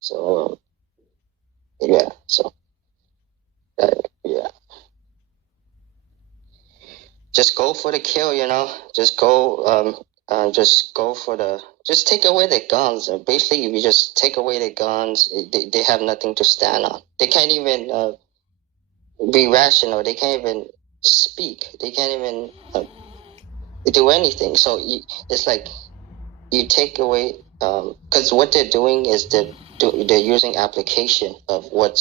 So yeah. Just go for the kill, you know. Just go just take away the guns. Basically, if you just take away the guns, they have nothing to stand on. They can't even be rational. They can't even speak. They can't even do anything. So it's like you take away, because what they're doing is they're using application of what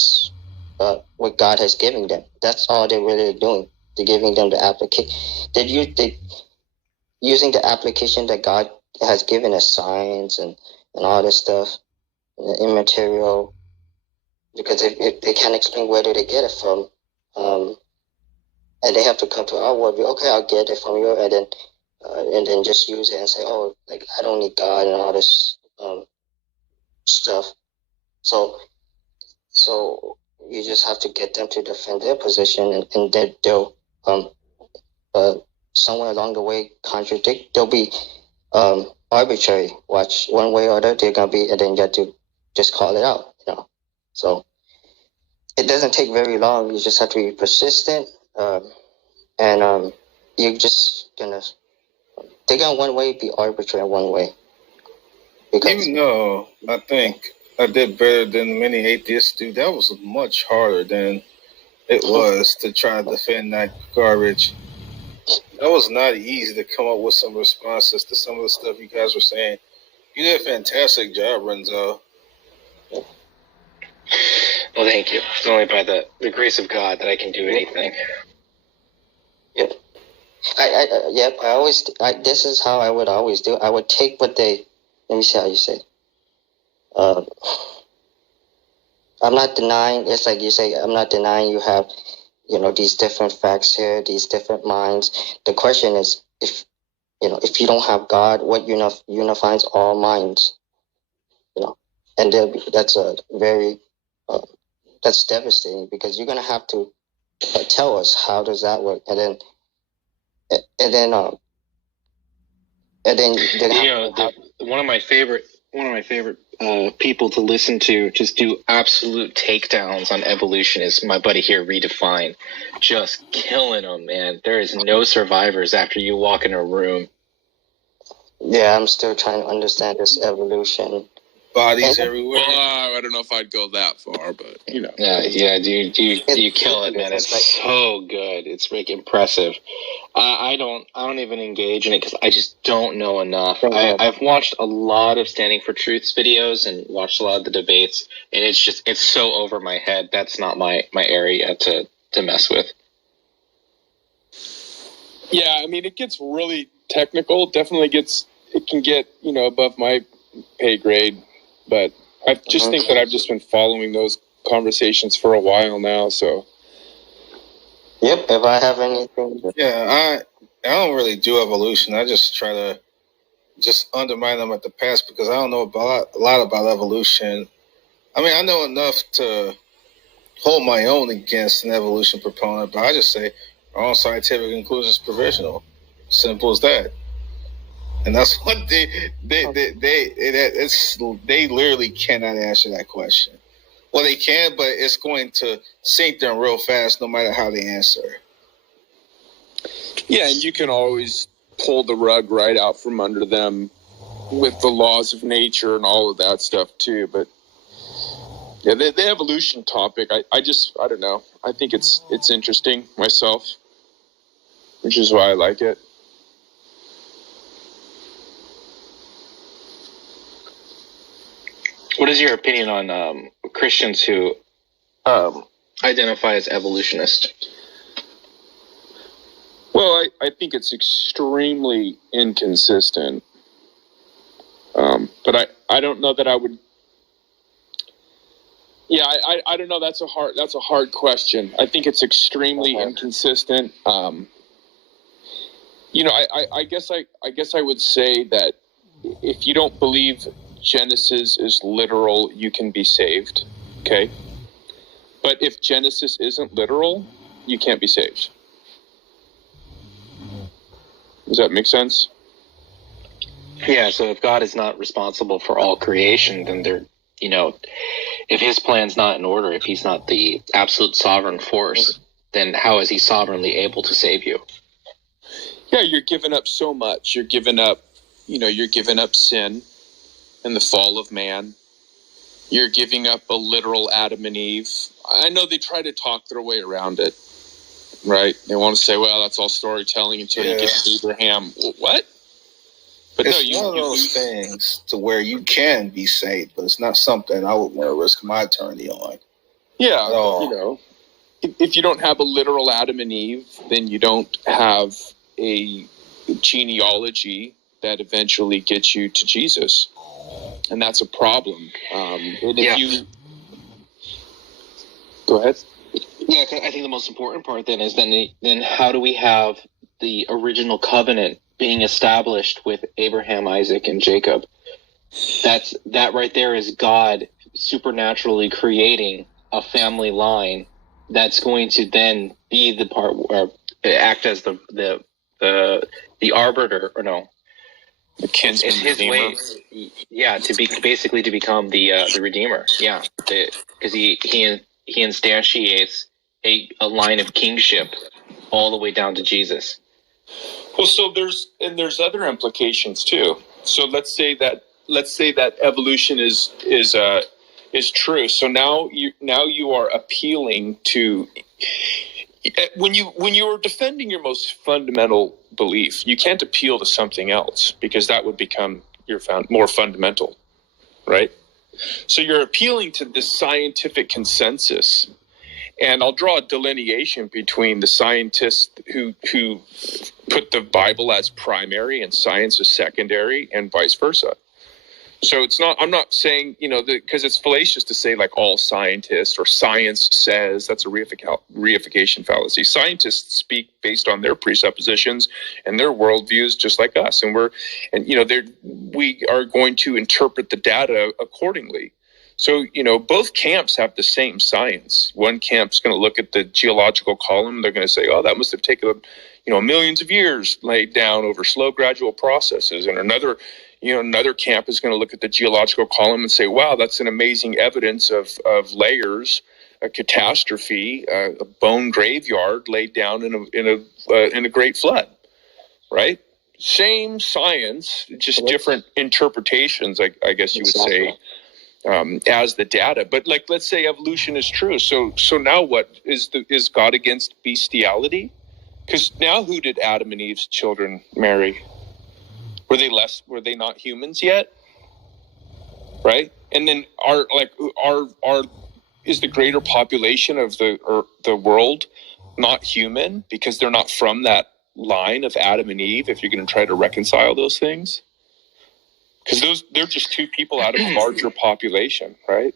God has given them. That's all they're really doing. They're giving them the application. They're using the application that God has given us, science and all this stuff, immaterial, because if they can't explain where do they get it from, and they have to come to our worldview. Okay, I'll get it from you, and then just use it and say, oh, like, I don't need God and all this stuff. So you just have to get them to defend their position, and then they'll somewhere along the way contradict. They'll be arbitrary. Watch one way or other, they're gonna be, and then you have to just call it out. You know, so it doesn't take very long. You just have to be persistent, and you're just gonna. They're gonna one way be arbitrary one way. Because even though I think I did better than many atheists do, that was much harder than it was to try to defend that garbage. That was not easy to come up with some responses to some of the stuff you guys were saying. You did a fantastic job, Renzo. Well, thank you. It's only by the grace of God that I can do anything. Yep. This is how I would always do. I would take what they. Let me see how you say. I'm not denying. It's like you say. I'm not denying you have, these different facts here, these different minds. The question is, if you don't have God, what unifies all minds? And that's a very that's devastating, because you're gonna have to tell us how does that work, and then one of my favorite people to listen to just do absolute takedowns on evolution is my buddy here, Redefine. Just killing them, man. There is no survivors after you walk in a room. Yeah, I'm still trying to understand this evolution. Bodies everywhere. I don't know if I'd go that far, but you know. Yeah, dude, you kill it, man. It's so good. It's like impressive. I don't even engage in it because I just don't know enough. I've watched a lot of Standing for Truth's videos and watched a lot of the debates, and it's so over my head. That's not my area to mess with. Yeah, I mean, it gets really technical. It can get above my pay grade. But I just think that I've just been following those conversations for a while now. So, yep. If I have anything, I don't really do evolution. I just try to just undermine them at the past because I don't know a lot about evolution. I mean, I know enough to hold my own against an evolution proponent, but I just say our own scientific conclusion is provisional. Simple as that. And that's what they literally cannot answer that question. Well, they can, but it's going to sink them real fast no matter how they answer. Yeah, and you can always pull the rug right out from under them with the laws of nature and all of that stuff too. But yeah, the evolution topic, I don't know. I think it's interesting myself, which is why I like it. What is your opinion on Christians who identify as evolutionists? Well, I think it's extremely inconsistent. But I don't know that I would. Yeah, I don't know. That's a hard question. I think it's extremely inconsistent. I guess I would say that if you don't believe Genesis is literal, you can be saved. Okay. But if Genesis isn't literal, you can't be saved. Does that make sense? Yeah. So if God is not responsible for all creation, then if his plan's not in order, if he's not the absolute sovereign force, then how is he sovereignly able to save you? Yeah. You're giving up so much. You're giving up sin and the fall of man. You're giving up a literal Adam and Eve. I know they try to talk their way around it, right? They want to say, well, that's all storytelling until you get to Abraham. What? But it's one of those things to where you can be saved, but it's not something I would want to risk my eternity on. Yeah, if you don't have a literal Adam and Eve, then you don't have a genealogy that eventually gets you to Jesus. And that's a problem. Go ahead. Yeah, I think the most important part then is then how do we have the original covenant being established with Abraham, Isaac, and Jacob? That right there is God supernaturally creating a family line that's going to then be the part where act as the arbiter, or no. The kinsman redeemer. To become the redeemer. Yeah, because he instantiates a line of kingship all the way down to Jesus. Well, so there's other implications too. So let's say that evolution is true. So now you are appealing to. When you are defending your most fundamental belief, you can't appeal to something else because that would become more fundamental, right? So you're appealing to this scientific consensus, and I'll draw a delineation between the scientists who put the Bible as primary and science as secondary, and vice versa. So it's not. I'm not saying because it's fallacious to say like all scientists or science says. That's a reification fallacy. Scientists speak based on their presuppositions and their worldviews, just like us, and we are going to interpret the data accordingly. So, both camps have the same science. One camp's going to look at the geological column. They're going to say, oh, that must have taken, millions of years laid down over slow, gradual processes. And another camp is going to look at the geological column and say, wow, that's an amazing evidence of layers, a catastrophe, a bone graveyard laid down in a great flood, right? Same science, just different interpretations, I guess you would say, as the data. But let's say evolution is true. So now what is God against bestiality? Because now who did Adam and Eve's children marry? Were they not humans yet? Right? And then is the greater population of the world not human because they're not from that line of Adam and Eve, if you're going to try to reconcile those things? Because they're just two people out of a larger population, right?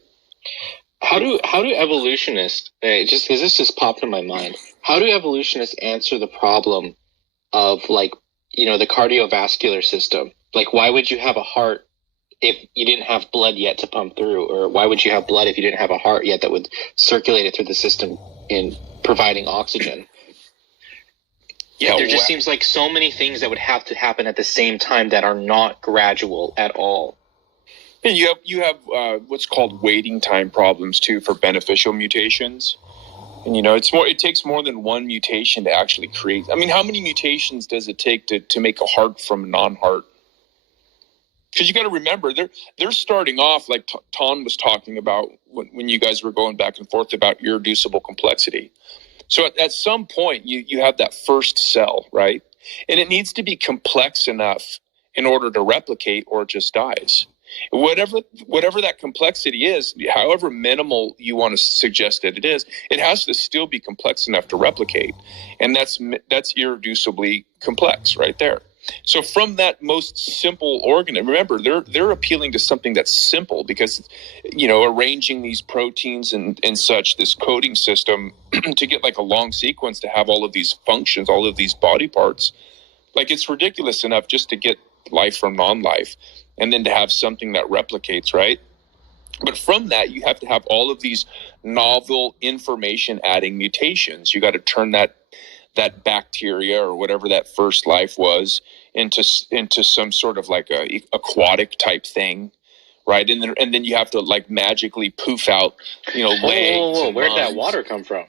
How do evolutionists, just because this just popped in my mind, how do evolutionists answer the problem of the cardiovascular system? Why would you have a heart if you didn't have blood yet to pump through? Or why would you have blood if you didn't have a heart yet that would circulate it through the system in providing oxygen? Yeah, there just seems like so many things that would have to happen at the same time that are not gradual at all. And you have what's called waiting time problems too for beneficial mutations. And it takes more than one mutation to actually create. I mean, how many mutations does it take to make a heart from a non-heart? Because you got to remember, they're starting off like Ton was talking about when you guys were going back and forth about irreducible complexity. So at some point, you have that first cell, right? And it needs to be complex enough in order to replicate, or it just dies. Whatever that complexity is, however minimal you want to suggest that it is, it has to still be complex enough to replicate. And that's irreducibly complex right there. So from that most simple organ, remember, they're appealing to something that's simple because, arranging these proteins and such, this coding system to get a long sequence to have all of these functions, all of these body parts, it's ridiculous enough just to get life from non-life and then to have something that replicates, right? But from that, you have to have all of these novel information adding mutations. You got to turn that bacteria or whatever that first life was into some sort of a aquatic type thing, right? And then you have to magically poof out, legs. Whoa. Where'd that water come from?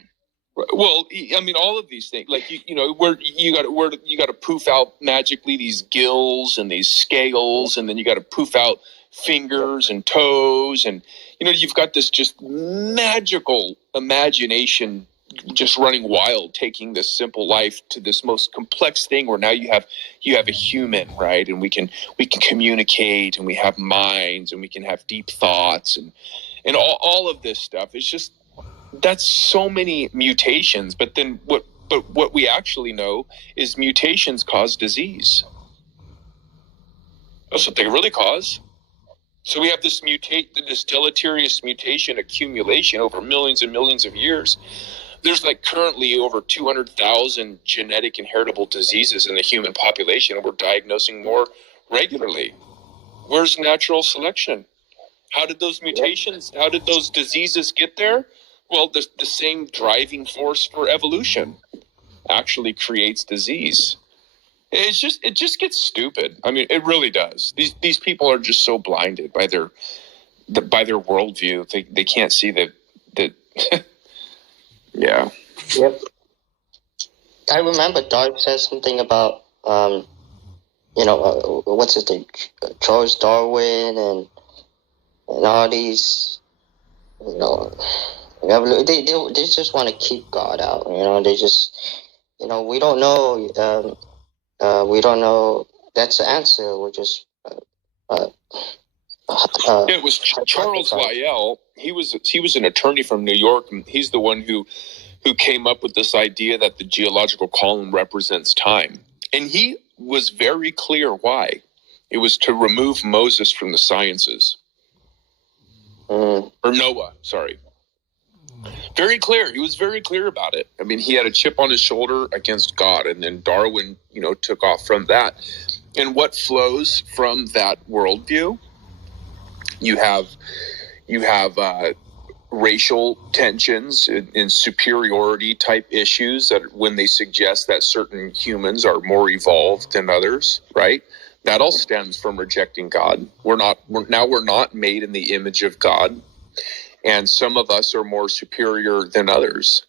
Well, I mean, all of these things, where you got to poof out magically these gills and these scales, and then you got to poof out fingers and toes, and you've got this just magical imagination just running wild, taking this simple life to this most complex thing where now you have a human, right? And we can communicate, and we have minds, and we can have deep thoughts, and all of this stuff. It's just, that's so many mutations. But then what we actually know is mutations cause disease. That's what they really cause. So we have this deleterious mutation accumulation over millions and millions of years. There's currently over 200,000 genetic inheritable diseases in the human population, and we're diagnosing more regularly. Where's natural selection? How did those mutations, how did those diseases get there? Well, the same driving force for evolution actually creates disease. It just gets stupid. I mean, it really does. These people are just so blinded by their worldview. They can't see that. Yeah. Yep. I remember Dark said something about what's his name, Charles Darwin, and all these, they just want to keep God out. They just, we don't know. We don't know. That's the answer. We're just. It was Charles Lyell. He was an attorney from New York, and he's the one who came up with this idea that the geological column represents time. And he was very clear why. It was to remove Moses from the sciences. Or Noah, sorry. Very clear. He was very clear about it. I mean, he had a chip on his shoulder against God, and then Darwin, took off from that. And what flows from that worldview? You have You have racial tensions and superiority type issues that when they suggest that certain humans are more evolved than others, right? That all stems from rejecting God. We're not made in the image of God, and some of us are more superior than others.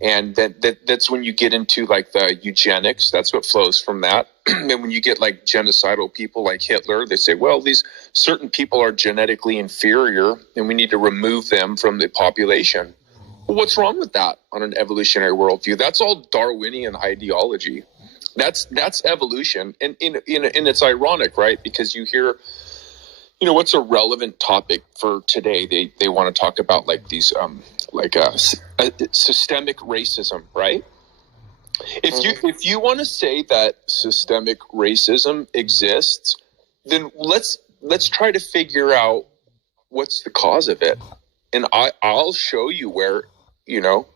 And that's when you get into like the eugenics. That's what flows from that. And when you get like genocidal people like Hitler, they say, well, these certain people are genetically inferior and we need to remove them from the population. Well, what's wrong with that on an evolutionary worldview? That's all Darwinian ideology. That's evolution. And it's ironic, right? Because you hear, what's a relevant topic for today? They want to talk about like these systemic racism, right? If you want to say that systemic racism exists, then let's try to figure out what's the cause of it, and I'll show you where.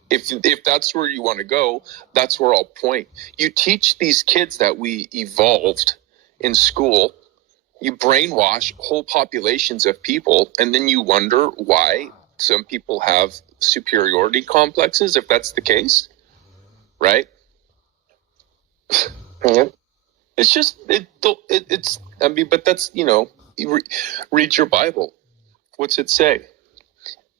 If that's where you want to go, that's where I'll point. You teach these kids that we evolved in school. You brainwash whole populations of people, and then you wonder why some people have superiority complexes, if that's the case, right? Yep. It's just but that's read your Bible. What's it say?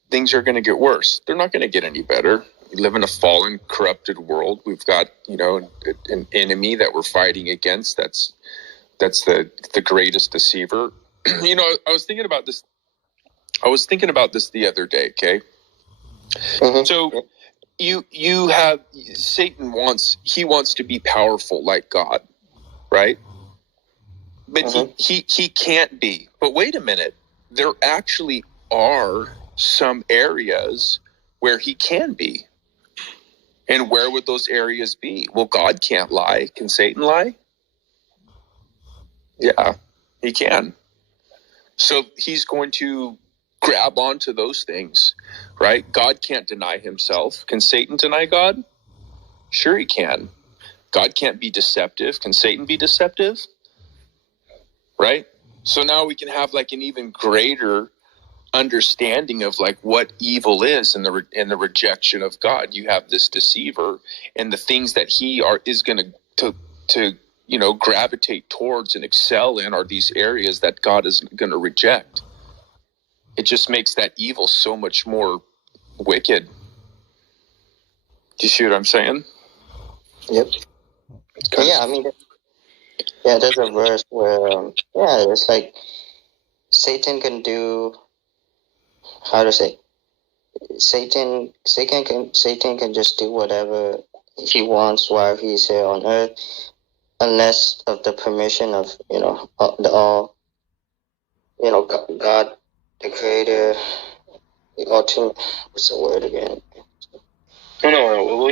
Things are going to get worse. They're not going to get any better. We live in a fallen, corrupted world. We've got an enemy that we're fighting against. That's the greatest deceiver. I was thinking about this. The other day. Okay. Mm-hmm. So you have Satan wants to be powerful like God, right? But he can't be. But wait a minute, there actually are some areas where he can be. And where would those areas be? Well, God can't lie. Can Satan lie? Yeah, he can. So he's going to grab onto those things, right? God can't deny himself. Can Satan deny God? Sure he can. God can't be deceptive. Can Satan be deceptive? Right? So now we can have like an even greater understanding of like what evil is in the rejection of God. You have this deceiver, and the things that he is going to gravitate towards and excel in are these areas that God is going to reject. It just makes that evil so much more wicked. Do you see what I'm saying? Yep. There's a verse where, it's like Satan can do. How to say? Satan can just do whatever he wants while he's here on earth, unless of the permission of God, the Creator, the ultimate. What's the word again? No.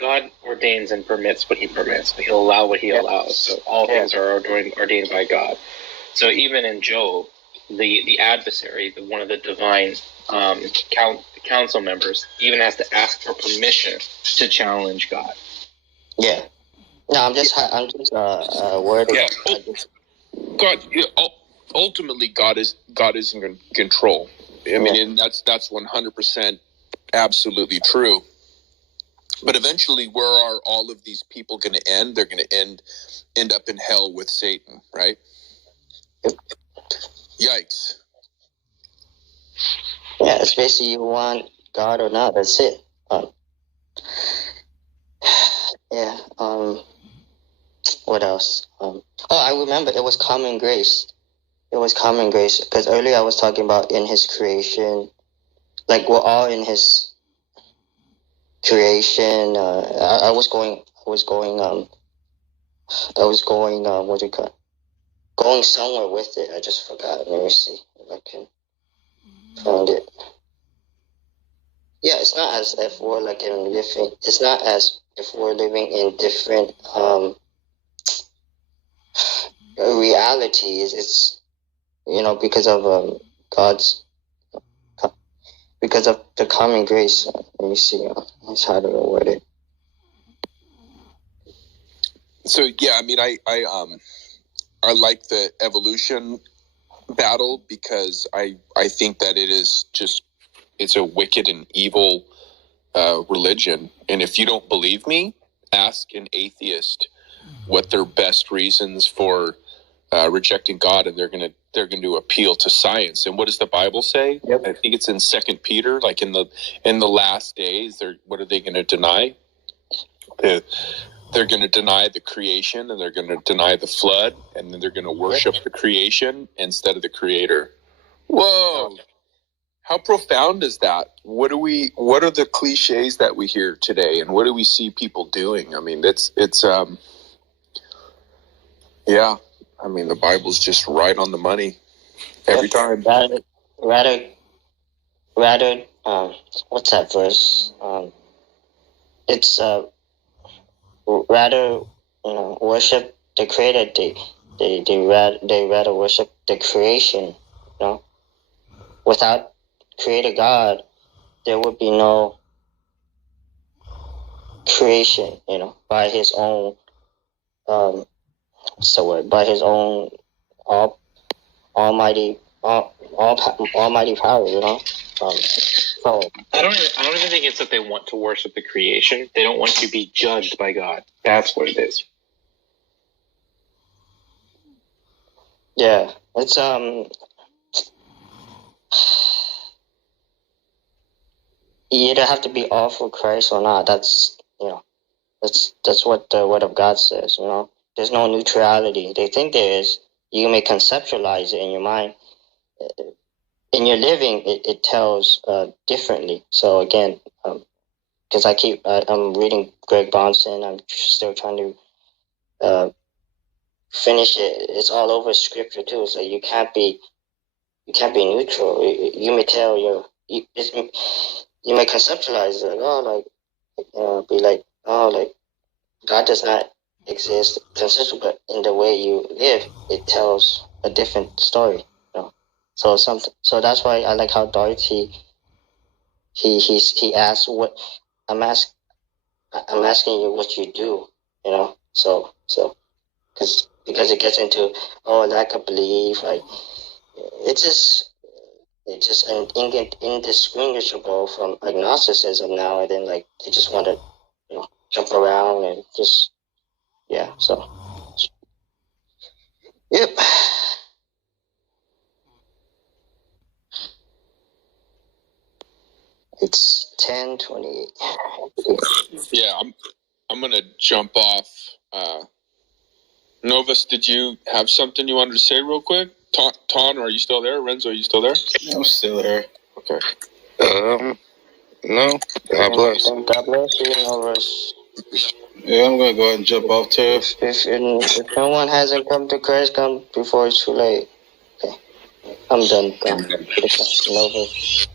God ordains and permits what he permits. He'll allow what he allows. So all things are ordained by God. So even in Job, the adversary, one of the divine council members, even has to ask for permission to challenge God. Yeah. No, I'm just wording. Yeah. God, ultimately, God is in control. I mean, and that's 100% absolutely true. But eventually, where are all of these people going to end? They're going to end up in hell with Satan, right? Yikes. Yeah, it's basically you want God or not. That's it. What else? I remember it was common grace. It was common grace because earlier I was talking about in his creation, like we're all in his creation. I was going. What do you call it? Going somewhere with it. I just forgot. Let me see if I can find it. Yeah, it's not as if we're like in living. It's not as if we're living in different realities. It's because of because of the common grace. Let me see. That's how to word it. So yeah, I mean, I like the evolution battle because I think that it's a wicked and evil religion. And if you don't believe me, ask an atheist what their best reasons for rejecting God, and they're gonna appeal to science. And what does the Bible say? Yep. I think it's in 2 Peter, like in the last days, what are they going to deny? They're going to deny the creation, and they're going to deny the flood, and then they're going to worship the creation instead of the Creator. Whoa! How profound is that? What are the cliches that we hear today, and what do we see people doing? I mean, it's yeah. I mean, the Bible's just right on the money every time. Rather, what's that verse? It's rather, worship the Creator. They rather worship the creation. Without Creator God, there would be no creation. By His own, by His own almighty power. So I don't even think it's that they want to worship the creation. They don't want to be judged by God. That's what it is. Yeah, it's you either have to be all for Christ or not. That's that's what the Word of God says. There's no neutrality. They think there is. You may conceptualize it in your mind. In your living, it tells differently. So again, because I'm reading Greg Bonson. I'm still trying to finish it. It's all over Scripture too. So you can't be neutral. You may tell you may conceptualize it be like, God does not exist consistent, but in the way you live, it tells a different story. So that's why I like how Dorothy he asked what I'm asking you what you do. So because it gets into lack of belief, like it's just indistinguishable from agnosticism now, and then like they just want to jump around and just so yep. It's 10:28. Yeah, I'm gonna jump off. Novus, did you have something you wanted to say real quick? Ton, are you still there? Renzo, are you still there? I'm still here. Okay. No. God bless. God bless you, Novus. Yeah, I'm gonna go ahead and jump off too. If no one hasn't come to Christ, come before it's too late. Okay, I'm done. Novus.